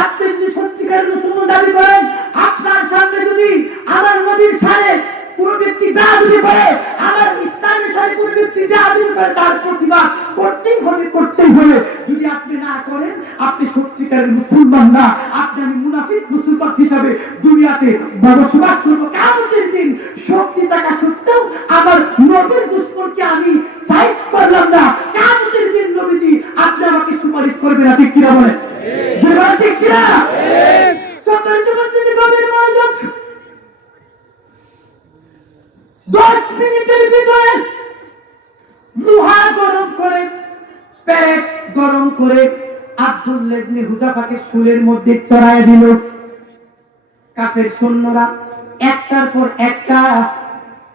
আপনি যদি সত্যিকারের মুসলমান দাবি করেন, আপনার সামনে যদি আমার নবীর সামনে কোন ব্যক্তি বেয়াদবি করে, আমার ইসলামের সাথে কোন ব্যক্তি বেয়াদবি করে, তার প্রতিবাদ করতেই হবে, করতেই হবে। যদি আপনি না করেন, আপনি সত্যিকারের মুসলমান না, আপনি আমি মুনাফিক মুসলমান হিসাবে দুনিয়াতে বসবাস করবো। কিয়ামতের দিন শক্তি থাকা সত্ত্বেও আমার নবীর দুশমনকে আমি সাইজ করলাম না, কিয়ামতের দিন নবীজি আপনি আমাকে সুপারিশ করবেন না, ঠিক কিনা বলেন? ঠিক কিনা? সম্মানিত উপস্থিতি, গভীর মনোযোগ। 10 মিনিটের ভিতরে লোহা গরম করে, পেরেক গরম করে আব্দুল্লাহ ইবনে হুযাফাকে শুলের মধ্যে চড়ায় দিল। কাফের সৈন্যরা একটার পর একটা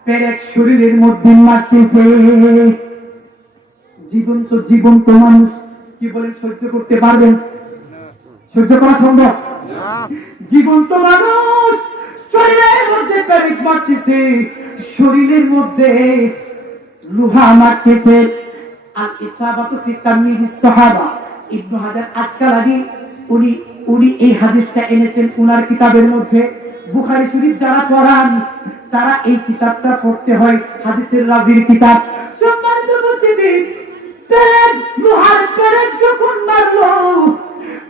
পেরেক শরীরের মধ্যে মারতেছে। জীবন্ত মানুষ কি বলেন, সহ্য করতে পারবেন? সহ্য করা সম্ভব না। জীবন্ত মানুষ শরীরের মধ্যে পেরেক মারতেছে, শরীরের মধ্যে লোহা মারতেছে। আল ইসাবাতু ফি তাময়িজিস সাহাবা, ইবনে হাজার আসকালানী উনি এই হাদিসটা এনেছেন উনার কিতাবের মধ্যে। বুখারী শরীফ যারা পড়ান তারা এই কিতাবটা পড়তে হয়, হাদিসের রাবির কিতাব। সম্মানিত উপস্থিতি, পেরেক, লোহার পেরেক যখন মারলো,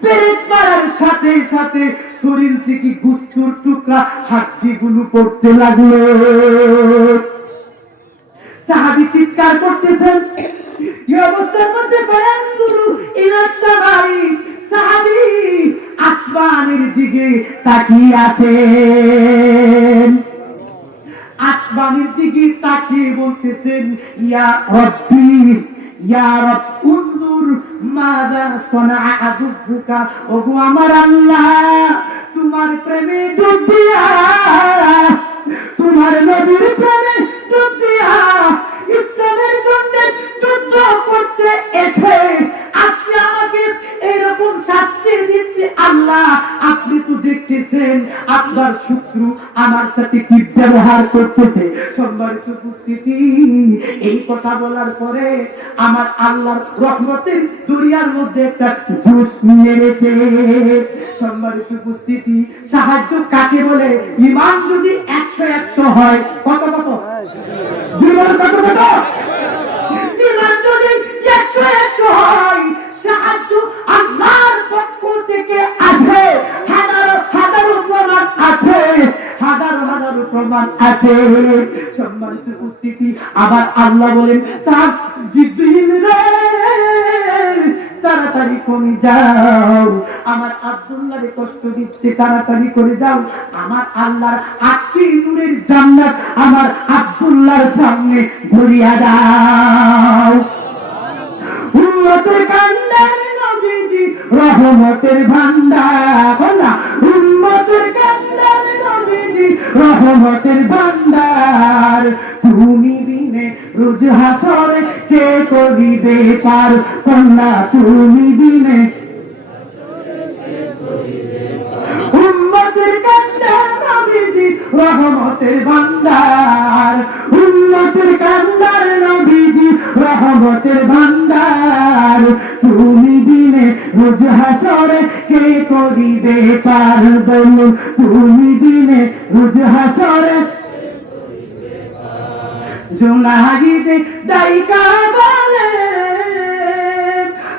পেরেক মারার সাথে সাথে শরীর থেকে গোশতের টুকরা হাড্ডিগুলো পড়তে লাগলো। সাহাবী চিৎকার করতেছেন, এই অবস্থার মধ্যে ফায়ানজুরু ইলা সামাই, সাহাবী আসমানের দিকে তাকিয়ে আছেন। আসমানের দিকে তাকিয়ে বলতেছেন, ইয়া রব্বি, ইয়া রব উনজুর মাযা সানা আবুকা, ওগো আমার আল্লাহ, তোমার প্রেমে ডুব দিয়া, তোমার নবীর প্রেমে ডুব দিয়া ইসলামের জন্য যুদ্ধ করতে এসে আজকে আমাকে এরকম শাস্তি দিচ্ছে আল্লাহ, আপনি তো দেখতেছেন আপনার শত্রু আমার সাথে কি ব্যবহার করতেছে। সম্মানিত উপস্থিতি, এই কথা বলার পরে আমার আল্লাহর রহমতের দুনিয়ার মধ্যে একটা জোশ মেরেছে। সম্মানিত উপস্থিতি, সাহায্য কাকে বলে? ঈমান যদি 100 হয়, কত কত জীবন কত কত, ঈমান যদি 100 হয়, সাহায্য আল্লাহর পক্ষ থেকে আসে। হাজারো হাজারো প্রমাণ আছে, হাজারো হাজারো প্রমাণ আছে। সম্মানিত উপস্থিতি, আবার আল্লাহ বলেন, সাত জিবরিল রে তাড়াতাড়ি করে যাও, আমার আব্দুল্লাহকে কষ্ট দিচ্ছে, তাড়াতাড়ি করে যাও, আমার আল্লাহর 8টি নূরের জান্নাত আমার আব্দুল্লাহর সামনে ধরিয়া দাও। উম্মতের কান্দার নবীজি রহমতের ভান্ডার, না উম্মতের কান্দার নবীজি রহমতের ভান্ডার, তুমি বিনে রোজ হাসরে কে করিবে পার, কন্যা তুমি বিনে উম্মতের কান্দার নবীজি রহমতের ভান্ডার, উম্মতের কান্দার নবীজি রহমতের ভান্ডার, তুমি দিনে রোজ হাসরে কে করিবে পার, বলুন তুমি দিনে রোজ হাসরে। জুনাহিদে দায়িকা বলে,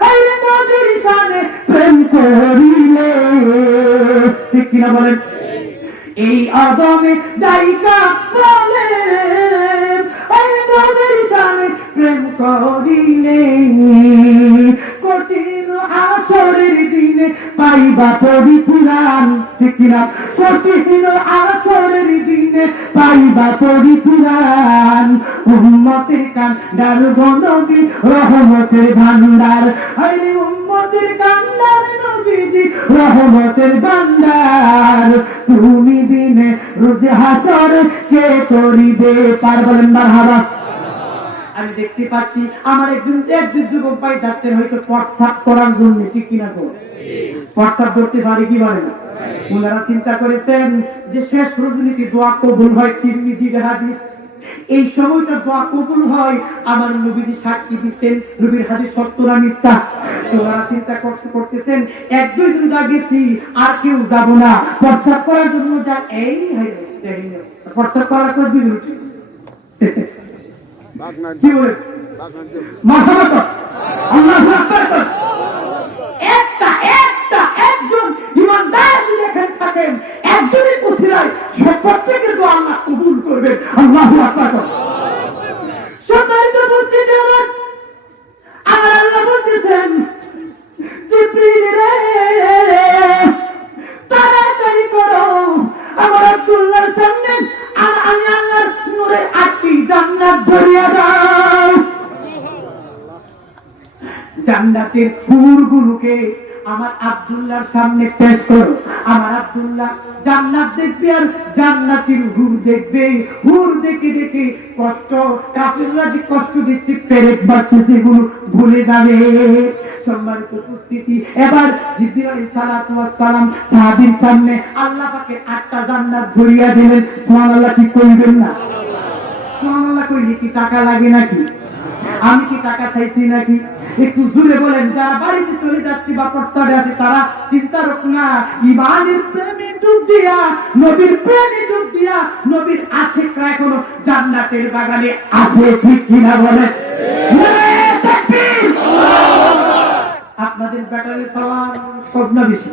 এই নবীর সাথে প্রেম করিলে, ঠিক কিনা বলেন? এই আদমে দায়িকা বলে, এই নবীর সাথে প্রেম করিলে কঠিন আসরের দিনে পাইবা পরিপূরণ, ঠিক কিনা? কঠিন আসরের দিনে পাইবা পরিপূরণ, উম্মতের কান্দার নবী রহমতের ভান্ডার, আরে উম্মতের কান্দার নবীজি রহমতের ভান্ডার, তুমি দিনে রোজ হাসরে কে করিবে পার, বলেন মারহাবা। আমি দেখতে পাচ্ছি আমার একজন যুবক ভাই যাচ্ছেন হয়তো প্রস্রাব করার জন্য, ঠিক কিনা? প্রস্রাব করতে পারে কি পারে না? ওনারা চিন্তা করেছেন যে শেষ রজনীতে দোয়া কবুল হয়, তিরমিজির হাদিস, এই সময়টা দোয়া কবুল হয়। আমার নবীজি সাক্ষী দিচ্ছেন নবীর হাদিস সত্য না মিথ্যা। ওনারা চিন্তা করতেছেন 1-2 দিন গেছি, আর কেউ যাব না প্রস্রাব করার জন্য, যা এই প্রস্রাব করার পর 2 মিনিট কি বলে মারহাবা, আল্লাহু আকবার। একজন ইমানদার যদি এখানে থাকেন, একজনের উসিলায় প্রত্যেকের দোয়া আল্লাহ কবুল করবেন। আল্লাহু আকবার। সম্মানিত উপস্থিতি, আমার আল্লাহ বলতেছেন, জিবরিল রে তাড়াতাড়ি করো, আমার আব্দুল্লাহর সামনে আমি আল্লাহর নূরের 8টি জান্নাত ধরিয়া দাও। জান্নাতের হুরগুলোকে আমার আব্দুল্লাহর সামনে পেশ করো। আমার আব্দুল্লাহ জান্নাত দেখবে আর জান্নাতের হুর দেখবে। হুর দেখে দেখে কষ্ট, কাফিররা যে কষ্ট দিচ্ছে, পেরেক বাড়ছে, সেগুলো ভুলে যাবে। সম্মানিত উপস্থিতি, এবার জিবরিল আলাইহিস সালাতু ওয়াস সালাম সাহাবীর সামনে আল্লাহ পাকের 8টা জান্নাত ধরিয়া দিলেন। সুবহানাল্লাহ, কি কইবেন না? সুবহানাল্লাহ কইলে কি টাকা লাগে নাকি? আমি কি টাকা চাইছি নাকি? একটু জোরে বলেন। যারা বাড়িতে চলে যাচ্ছে বা প্রস্তাবে আছে, তারা চিন্তা রাখ না, ঈমানের প্রেমে ডুব দিয়া, নবীর প্রেমে ডুব দিয়া, নবীর আশিকরা এখনো জান্নাতের বাগানে আছে, ঠিক কিনা বলেন? আপনাদের ব্যাটারি পাওয়ার সব না বেশি।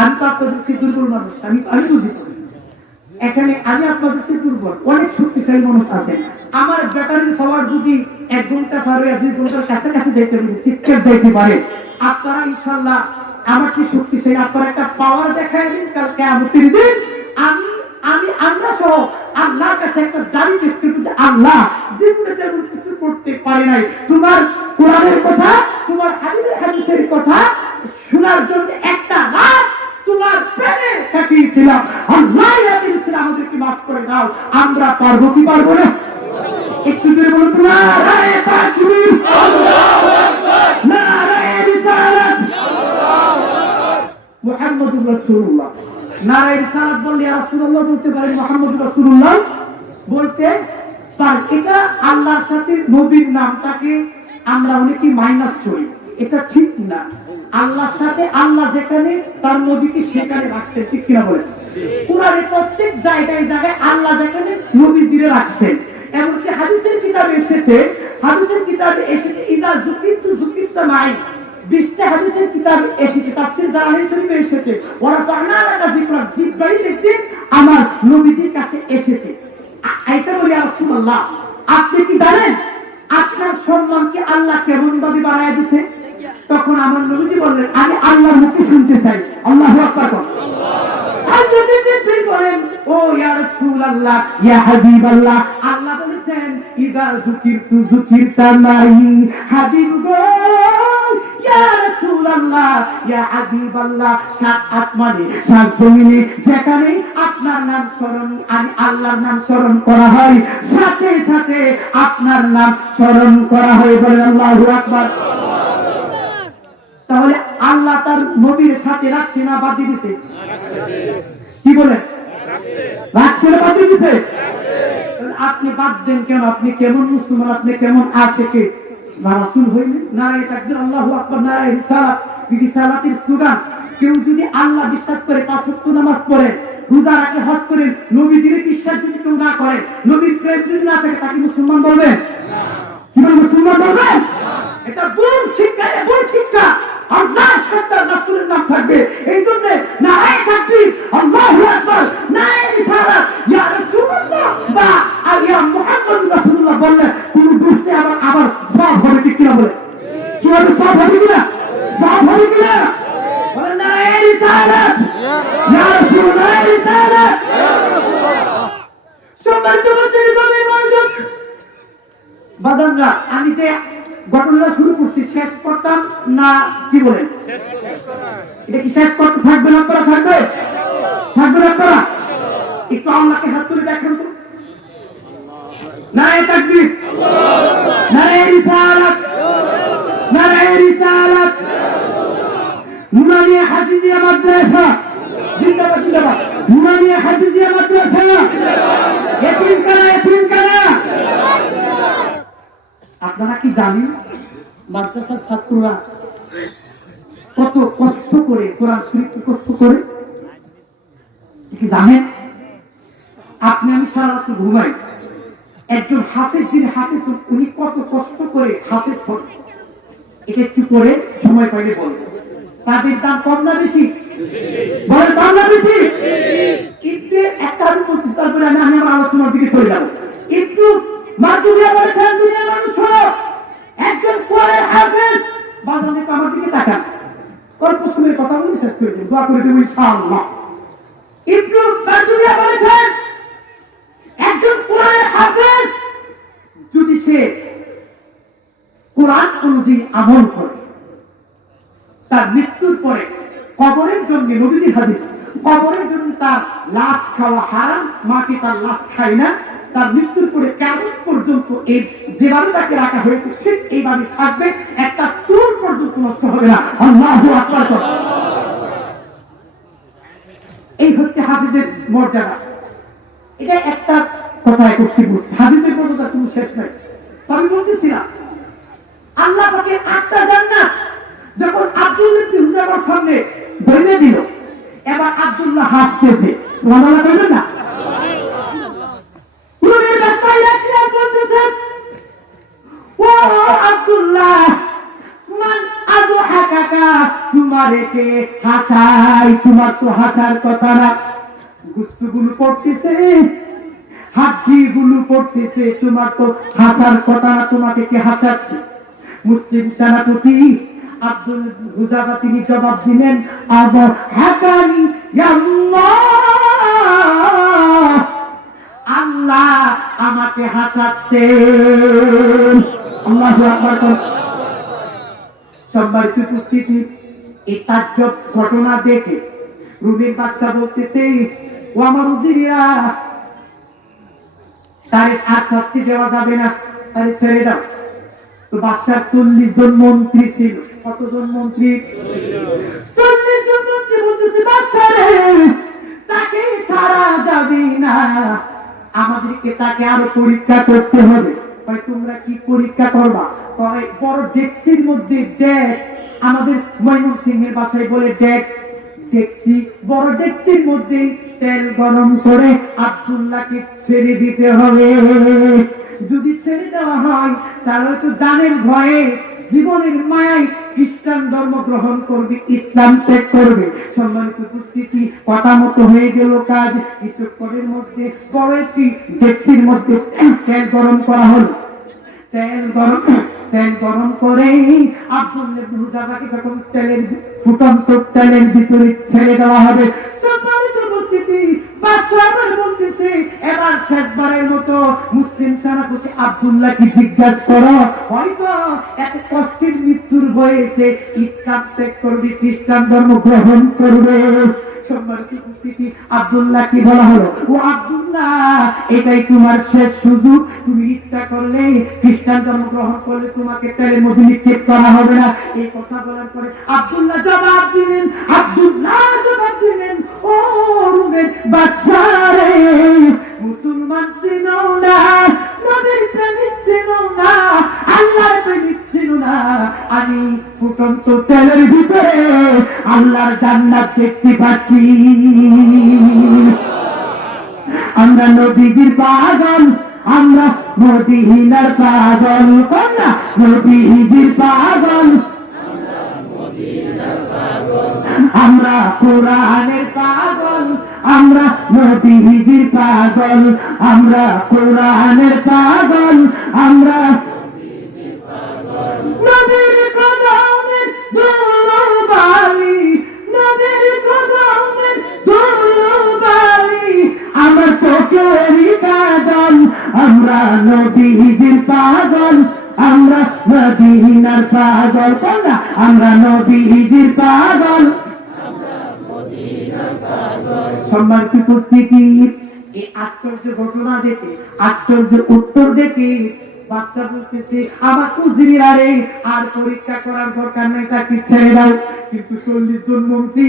আমি তো আপনাদের দুর্বল মানুষ, আমি বুঝি এখানে আমি আপনাদের চেয়ে দুর্বল, অনেক শক্তিশালী মানুষ আছেন। আমার ব্যাটারির পাওয়ার যদি 1 ঘন্টা পারে 2 ঘন্টার কাছাকাছি যাইতে পারে, চিৎকার যাইতে পারে, আপনারা ইনশাআল্লাহ আমাকে শক্তিশালী আপনারা একটা পাওয়ার দেখায় দিন। কাল কিয়ামতের দিন আমরা সহ আল্লাহর কাছে একটা দাবি পেশ করব যে আল্লাহ, জীবনে যেমন কিছু করতে পারি নাই, তোমার কোরআনের কথা, তোমার হাদিসের কথা শোনার জন্য একটা রাত তোমার প্রেমে কাটিয়েছিলাম, আল্লাহ আমাদেরকে মাফ করে দাও। আমরা পারবো কি পারবো না? একটু জোরে বলুন তো, নারায়ে তাকবীর, আল্লাহু আকবার, নারায়ে রিসালাত, মুহাম্মাদুর রাসূলুল্লাহ। নারায়ে রিসালাত বললে ইয়া রাসূলুল্লাহ বলতে পারেন, মুহাম্মাদুর রাসূলুল্লাহ বলতে পারেন। এটা আল্লাহর সাথে নবীর নামটাকে আমরা অনেকে মাইনাস করি, এটা ঠিক না। আল্লাহর সাথে আল্লাহ যেখানে তার নবীকে সেখানে রাখছে, ঠিক কিনা বলেন? কোরআনে প্রত্যেক জায়গায় জায়গায় আল্লাহ যেখানে নবীজিরে রাখছেন। এমনকি হাদিসের কিতাবে এসেছে, ইদা যুকিরতু মাই, 20টা হাদিসের কিতাবে এসেছে, তাফসীর জালালাইন শরীফে এসেছে, ওয়া রাফা'না লাকা যিকরাক, জিবরাইল একদিন আমার নবীজির কাছে এসেছে, আয়েশা বলি ইয়া রাসূলুল্লাহ, আপনি কি জানেন আপনার সম্মানকে আল্লাহ কেমন ভাবে বাড়ায় দিয়েছে? তখন আমার নবীজি বললেন, আমি আল্লাহর মুখে শুনতে চাই। আল্লাহু আকবার। বলেন, ও ইয়া রাসূলুল্লাহ, ইয়া হাবিবাল্লাহ, আল্লাহ বলেছেন ইদা যুকিরতা মাই, হাবিব গো, ইয়া রাসূলুল্লাহ, ইয়া হাবিবাল্লাহ, সাত আসমানে সাত জমিনে যেখানে আপনার নাম স্মরণ, আমি আল্লাহর নাম স্মরণ করা হয়, সাথে সাথে আপনার নাম স্মরণ করা হয়। বলেন আল্লাহু আকবার। তাহলে আল্লাহ তার নবীর সাথে রাখছে না বাদ দিয়ে দিয়েছে? কি বলেন? রাখছে না বাদ দিয়ে দিয়েছে? আপনি বাদ দেন কেন? আপনি কেমন মুসলমান? আপনি কেমন আশিকে রাসূল হইলেন? নারায়ে তাকবীর, আল্লাহু আকবার, নারায়ে রিসালাত। রিসালাতের স্লোগান। কেউ যদি আল্লাহ বিশ্বাস করে, 5 ওয়াক্ত নামাজ পড়ে, রোজা রাখে, হজ করে, নবীজির বিশ্বাস যদি কেউ না করে, নবীর প্রেম যদি না থাকে, তাকে মুসলমান বলবে না? কি বলে মুসলমান বলবে? এটা ভুল শিক্ষা, ভুল শিক্ষা। আল্লাহর সাথে রাসূলের নাম থাকবে। এই জন্য নারায়ে তাকবীর, আল্লাহু আকবার, নারায়ে রিসালাত, ইয়া রাসূলুল্লাহ বা ইয়া মুহাম্মাদুর রাসূলুল্লাহ বললে কোন দোষে আবার সওয়াব হবে, ঠিক কিনা বলে? কি হবে? সওয়াব হবে কিনা? সওয়াব হবে কিনা? বলেন নারায়ে রিসালাত, ইয়া রাসূলুল্লাহ, নারায়ে রিসালাত, ইয়া রাসূলুল্লাহ। সম্মানিত মণ্ডলী, বাজানরা, আমি যে ঘটনাটা শুরু করছি, শেষ করতাম না কি বলেন? এটা কি শেষ করতে থাকবে না? আপনারা থাকবে? থাকবে না আপনারা? একটু আল্লাহকে হাত তুলে দেখেন তো। নারায়ে তাকবীর, নারায়ে রিসালাত, নারায়ে রিসালাত। নুরানিয়া হাফিজিয়া মাদ্রাসা জিন্দাবাদ, জিন্দাবাদ। নুরানিয়া হাফিজিয়া মাদ্রাসা এতিমখানা, এতিমখানা। আপনারা কি জানেন মাদ্রাসার ছাত্ররা কত কষ্ট করে কোরআন শরীফ মুখস্থ করে? কি জানেন? আপনি আমি সারা রাত ঘুমাই, একজন হাফেজ, যিনি হাফেজ, উনি কত কষ্ট করে হাফেজ হন, এটা একটু পরে সময় পাইলে বলবো। তাদের দাম কম না বেশি? বলেন, দাম না বেশি? একটু একটা আমি বলছি, তারপরে আমি আমার আলোচনার দিকে চলে যাবো। একটু মাতুরিয়া বলেছেন, দুনিয়ার মানুষ শোনো, একজন কোরআনের হাফেজ, বাজারে আমার দিকে তাকান, অল্প সময়ের কথা বলে শেষ করে দেব, দোয়া করে দেব ইনশাআল্লাহ। একটু মাতুরিয়া বলেছেন, একজন কোরআনের হাফেজ যদি সে কোরআন অনুযায়ী আমল করে, তার মৃত্যুর পরে কবরের জন্য, নবীজির হাদিস, কবরের জন্য তার লাশ খাওয়া হারাম, মাটি তার লাশ খায় না। তার মৃত্যুর পরে কিয়ামত পর্যন্ত এই যেভাবে তাকে রাখা হয়েছে ঠিক এইভাবে থাকবে, একটা চুল পর্যন্ত নষ্ট হবে না। আল্লাহু আকবার। এই হচ্ছে হাফিজের মর্যাদা। এটা একটা কথা করছি, হাফিজের মর্যাদা কোনো শেষ নাই। আমি বলতেছিলাম আল্লাহ পাকের 8টা জান্নাত যখন আব্দুল্লাহ ইবনে হুযায়ফার সামনে ধরে দিল, এবার আব্দুল্লাহ হাসতেছে, সুবহানাল্লাহ বলবেন না? পুরোর বাচ্চাই রাখলে বলতেছেন, ও আব্দুল্লাহ, মান আযহাকাকা, তোমারে কে হাসাই? তোমার তো হাসার কথা না। গুস্তগুলো পড়তেছে, হাড্ডিগুলো পড়তেছে, তোমার তো হাসার কথা না, তোমাকে কে হাসাচ্ছে? মুসলিম সেনাপতি আব্দুল হুযাফা তিনি জবাব দিলেন, আবা হাকানি আল্লাহ, আল্লাহ আমাকে হাসাচ্ছেন। আল্লাহু আকবার। সম্মানিত উপস্থিতি, এই তাজ্জব ঘটনা দেখে রুমের বাদশা বলতেছে, ও আমার উজিরা, তার আর শাস্তি দেওয়া যাবে না, তাহলে ছেড়ে দাও। তো বাদশার 40 জন মন্ত্রী ছিল। কতজন মন্ত্রী? 40 জন মন্ত্রী বলতেছে, বাদশা রে, তাকে ছাড়া যাবে না, আমাদেরকে তাকে আরো পরীক্ষা করতে হবে। ভাই তোমরা কি পরীক্ষা করবা? কয় বড় ডেক্সির মধ্যে ডেক, আমাদের ময়মনসিংহের ভাষায় বলে ডেক, ডেক্সি, বড় ডেক্সির মধ্যে তেল গরম করে আব্দুল্লাহকে ছেড়ে দিতে হবে। যদি ছেড়ে দেওয়া হয় তাহলে তো জানের ভয়ে, জীবনের মায়ায় খ্রিস্টান ধর্ম গ্রহণ করবে, ইসলাম ত্যাগ করবে। সম্মানিত উপস্থিতি, কথা মতো হয়ে গেল কাজ। কিছুক্ষণের মধ্যে বড় একটি ডেক্সির মধ্যে তেল গরম করা হলো। তেল গরম করে আব্দুল্লাহ ইবনে হুযাফাকে যখন ফুটন্ত তেলের ভিতরে ছেড়ে দেওয়া হবে, সম্মানিত উপস্থিতি, বাদশা আবার বলতেছে, এবার শেষবারের মতো মুসলিম সেনাপতি আব্দুল্লাহকে জিজ্ঞাসা করো, হয়তো এত কষ্টের মৃত্যুর বয়সে ইসলাম ত্যাগ করবে, খ্রিস্টান ধর্ম গ্রহণ করবে। সম্মানিত উপস্থিতি, আব্দুল্লাহ কি বলা হলো, ও আব্দুল্লাহ, এটাই তোমার শেষ সুযোগ, তুমি ইচ্ছা করলে খ্রিস্টান ধর্ম গ্রহণ করলে তোমাকে তেলের মধ্যে নিক্ষেপ করা হবে না। এই কথা বলার পরে আব্দুল্লাহ জবাব দিলেন, ও রুমের বাদশা রে, মুসলমান চেনো না, নবীর প্রেমিক চেনো না, আল্লাহর প্রেমিক চেনো না, আমি ফুটন্ত তেলের ভিতরে আল্লাহর জান্নাত দেখতে পাচ্ছি। আমরা নবীর পাগল, আমরা মদিনার পাগল, কন্যা নবীর পাগল, আমরা কোরআনের পাগল, আমরা নবীর পাগল, আমরা কোরআনের পাগল, আমরা নবীর কদমের ধুলোবালি, নবীর কদমের ধুলোবালি, আমার চোখের কাজল, আমরা নবীর পাগল, আমরা মদিনার পাগল, কন্যা আমরা নবীর পাগল। সম্মানিত উপস্থিতি, এই আশ্চর্য ঘটনা দেখে, আশ্চর্য উত্তর দেখে বাদশা বলতেছে, আমার উজিরা রে, আর পরীক্ষা করার দরকার নেই, তাকে ছেড়ে দাও। কিন্তু 40 জন মন্ত্রী,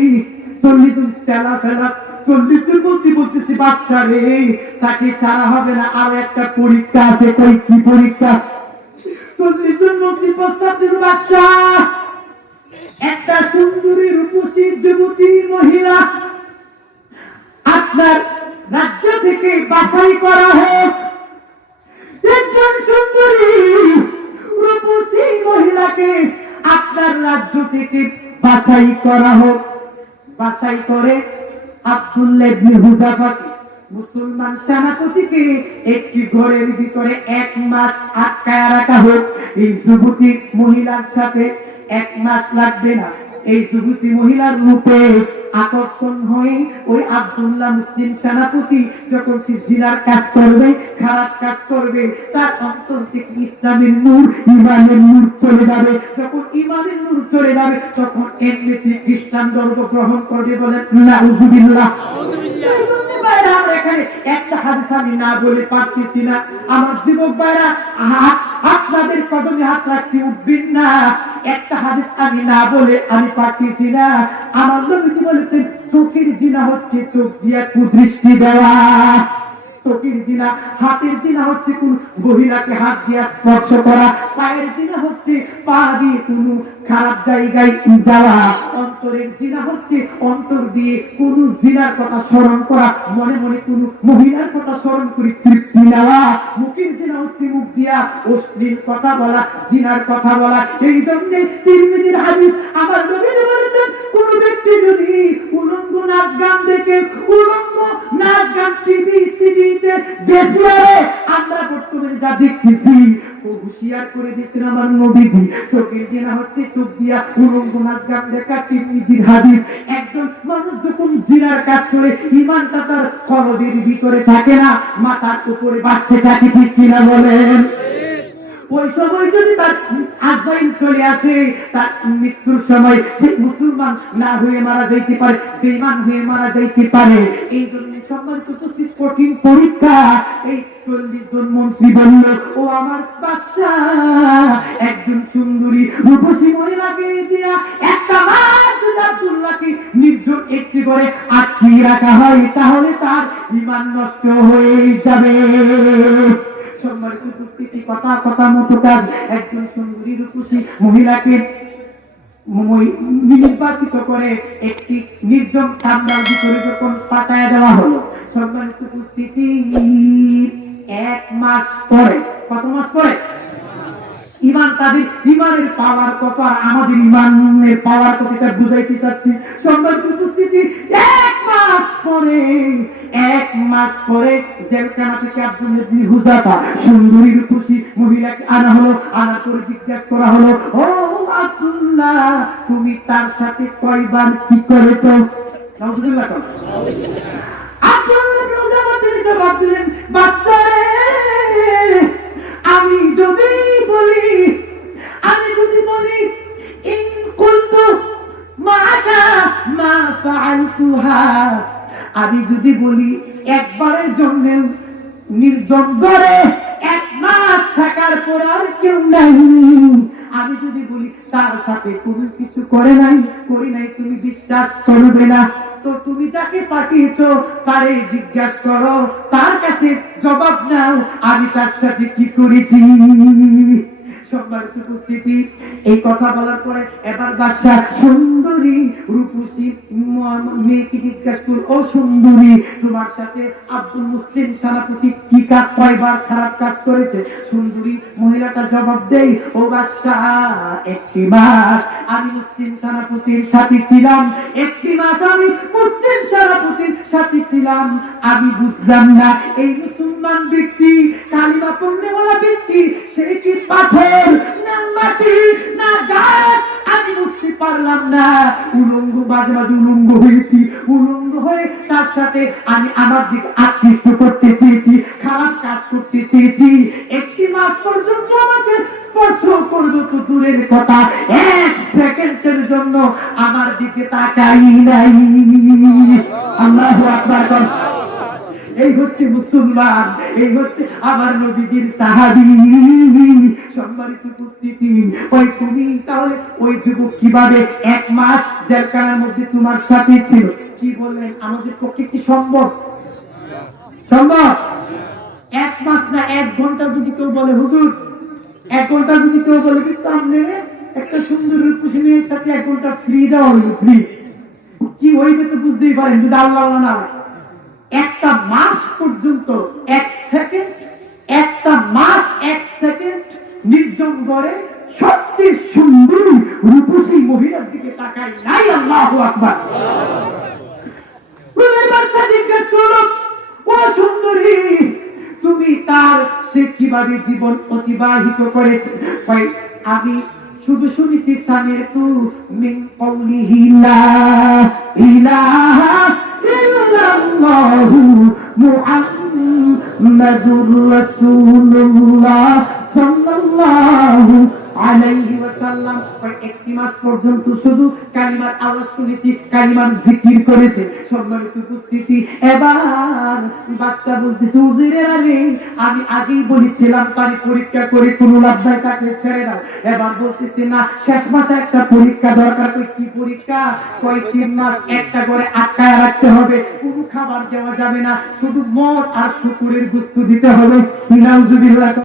40 জন চেলা ফেলা, 40 জন মন্ত্রী বলতেছে, বাদশা রে, তাকে ছাড়া হবে না, আর একটা পরীক্ষা আছে। কই কি পরীক্ষা? 40 জন মন্ত্রী প্রস্তাব দিল, বাদশা, একটা সুন্দরী রূপসী যুবতী মহিলা আপনার রাজ্য থেকে বাছাই করা হোক। একজন সুন্দরী রূপসী মহিলাকে আপনার রাজ্য থেকে বাছাই করা হোক। বাছাই করে আব্দুল্লাহ ইবনে হুযাফাকে, মুসলমান সেনাপতিকে একটি ঘরের ভিতরে 1 মাস আটকায় রাখা হোক। এই যুবতী মহিলার সাথে 1 মাস লাগবে না। এই যুবতী মহিলার রূপে আকর্ষণ হয়ে ওই আব্দুল্লাহ মুসলিম সেনাপতি যখন সে জিনার কাজ করবে, খারাপ কাজ করবে, তার অন্তর থেকে ইসলামের নূর, ঈমানের নূর চলে যাবে। যখন ঈমানের নূর চলে যাবে, তখন এমনিতে খ্রিস্টান ধর্ম গ্রহণ করবে। বলেন নাউযুবিল্লাহ। আমরা এখানে একটা হাদিস আমি না বলে পারতেছি না। আমার যুবক ভাইরা, আপনাদের কদমে হাত রাখছি, উঠবেন না। একটা হাদিস আমি না বলে আমি পারতেছি না। আমার নবীজি বলেছেন, চোখের জিনা হচ্ছে চোখ দিয়া কুদৃষ্টি দেওয়া। চোখের জিনা, হাতের জিনা হচ্ছে কোন মহিলাকে হাত দিয়া স্পর্শ করা, পায়ের জিনা হচ্ছে পা দিয়ে কোন খারাপ জায়গায় যাওয়া, অন্তরের জিনা হচ্ছে অন্তর দিয়ে কোন জিনার কথা স্মরণ করা, মনে মনে কোন মহিলার কথা স্মরণ করে তৃপ্তি নেওয়া, মুখে চোখের জিনা হচ্ছে মুখ দিয়া অশ্লীল কথা বলা, জিনার কথা বলা। এই জন্য তিরমিজির হাদিস আমার নবী বলেছেন, কোন ব্যক্তি যদি উলঙ্গ নাচ গান দেখে, উলঙ্গ নাচ গান টিভি সিডিতে বেশি হয়, আমরা বর্তমানে যা দেখতেছি, ও হুঁশিয়ার করে দিয়েছেন আমার নবীজি, চোখের জিনা হচ্ছে চোখ দিয়া উলঙ্গ নাচ গান দেখা। তিরমিজির হাদিস, একজন মানুষ যখন জিনার কাজ করে ঈমানটা তার কলবের ভিতরে থাকে না, মাথার উপরে বাঁচতে থাকে, ঠিক কিনা বলেন? ওই সময় যদি তার আজরাইল চলে আসে, তার মৃত্যুর সময় সে মুসলমান না হয়ে মারা যাইতে পারে, বেঈমান হয়ে মারা যাইতে পারে। এই জন্য সম্মানিত উপস্থিত, কঠিন পরীক্ষা। এই 40 জন মন্ত্রী বলল, ও আমার বাদশা, একজন সুন্দরী রূপসী মহিলাকে দিয়া একটা মাস যদি আব্দুল্লাহকে নির্জন একটি করে আটকিয়ে রাখা হয়, তাহলে তার ঈমান নষ্ট হয়ে যাবে। সম্মানিত উপস্থিতি, কথা কথা মতো কাজ। একজন সুন্দরী রূপসী মহিলাকে নির্বাচিত করে একটি নির্জন কামরার ভিতরে যখন পাঠায় দেওয়া হলো, সম্মানিত উপস্থিতি, 1 মাস পরে, কত মাস পরে? ঈমান, তাদের ঈমানের পাওয়ার কত আর আমাদের ঈমানের পাওয়ার কত, এটা বুঝাইতে চাচ্ছি। সম্মানিত উপস্থিতি, 1 মাস পরে, 1 মাস পরে জেলখানা থেকে আব্দুল্লাহ ইবনে হুযাফা সুন্দরী রূপসী মহিলাকে আনা হলো। আনার পরে জিজ্ঞাসা করা হলো, ও আব্দুল্লাহ, তুমি তার সাথে কয়বার কি করেছো? নাউযুবিল্লাহ। আব্দুল্লাহ ইবনে হুযাফা তিনি জবাব দিলেন, বাদশা রে, আমি যদি বলি ইন কুনতু মাআকা মা ফাআলতুহা, আমি যদি বলি একবারের জন্য নির্জন ঘরে 1 মাস থাকার পর আর কেউ নাই, আমি যদি বলি তার সাথে কোনো কিছু করি নাই, তুমি বিশ্বাস করবে না। তো তুমি যাকে পাঠিয়েছো তারে জিজ্ঞাসা করো, তার কাছে জবাব নাও, আমি তার সাথে কি করেছি। সম্মানিত উপস্থিতি, এই কথা বলার পরে এবার বাদশা সুন্দরী রূপসী মেয়েকে জিজ্ঞাসা করল, ও সুন্দরী, তোমার সাথে আব্দুল মুসলিম সেনাপতি কি কয়বার খারাপ কাজ করেছে? সুন্দরী মহিলাটা জবাব দেই, ও বাদশা, 1 মাস আমি মুসলিম সেনাপতির সাথে ছিলাম, 1 মাস আমি মুসলিম সেনাপতির সাথে ছিলাম। আমি বুঝলাম না, এই মুসলমান ব্যক্তি, কালিমা পড়নেওয়ালা ব্যক্তি, সে কি পাথর না মাটি না গাছ, আমি বুঝতে পারলাম না। উলঙ্গ, মাঝে মাঝে উলঙ্গ হয়েছি, উলঙ্গ হয়ে তার সাথে আমি আমার দিকে আকৃষ্ট করতে চেয়েছি, খারাপ কাজ করতে চেয়েছি। 1 মাস পর্যন্ত আমাকে স্পর্শ করবো তো দূরের কথা, 1 সেকেন্ডের জন্য আমার দিকে তাকাই নাই। আল্লাহু আকবার। এই হচ্ছে মুসলমান, এই হচ্ছে আমার নবীজির সাহাবী। সম্মানিত উপস্থিতি, ওই তুমি তাহলে ওই যুবক কিভাবে 1 মাস জেলখানার মধ্যে তোমার সাথে ছিল? কি বললেন, আমাদের পক্ষে কি সম্ভব? সম্ভব? 1 মাস না 1 ঘন্টা যদি কেউ বলে, হুজুর 1 ঘন্টা যদি কেউ বলে, কিন্তু আপনি একটা সুন্দর রূপসী মেয়ের সাথে 1 ঘন্টা ফ্রি দেওয়া হইল, ফ্রি, কি হইবে তো বুঝতেই পারেন, যদি আল্লাহ না হয়। 1 মাস পর্যন্ত 1 সেকেন্ড, 1 মাস 1 সেকেন্ড নির্জন ঘরে সবচেয়ে সুন্দর রূপসী মহিলার দিকে তাকাই নাই। আল্লাহু আকবার। বাদশা জিজ্ঞেস করল, ও সুন্দরী, তুমি তার সে কিভাবে জীবন অতিবাহিত করেছে? আমি শুধু শুনেছি, সামি'তু মিন কওলিহি লা ইলাহা ইল্লাল্লাহু মুহাম্মাদুর রাসূলুল্লাহ সাল্লাল্লাহু আলাইহি ওয়াসাল্লাম। 1 মাস পর্যন্ত শুধু কালিমার আওয়াজ শুনেছি, কালিমার জিকির করেছে। সম্মানিত উপস্থিতি, এবার বাদশা বলতেছে, হুজুরের আগে আমি আগেই বলেছিলাম তারই পরীক্ষা করে কোনো লাভ নাই, তাকে ছেড়ে দাও। এবার বলতেছে, না, শেষ মাসে একটা পরীক্ষা দরকার। কি পরীক্ষা? 3 মাস একটা করে আটকায় রাখতে হবে, কোনো খাবার দেওয়া যাবে না, শুধু মদ আর শুকুরের গোশত দিতে হবে। নাউজুবিল্লাহ।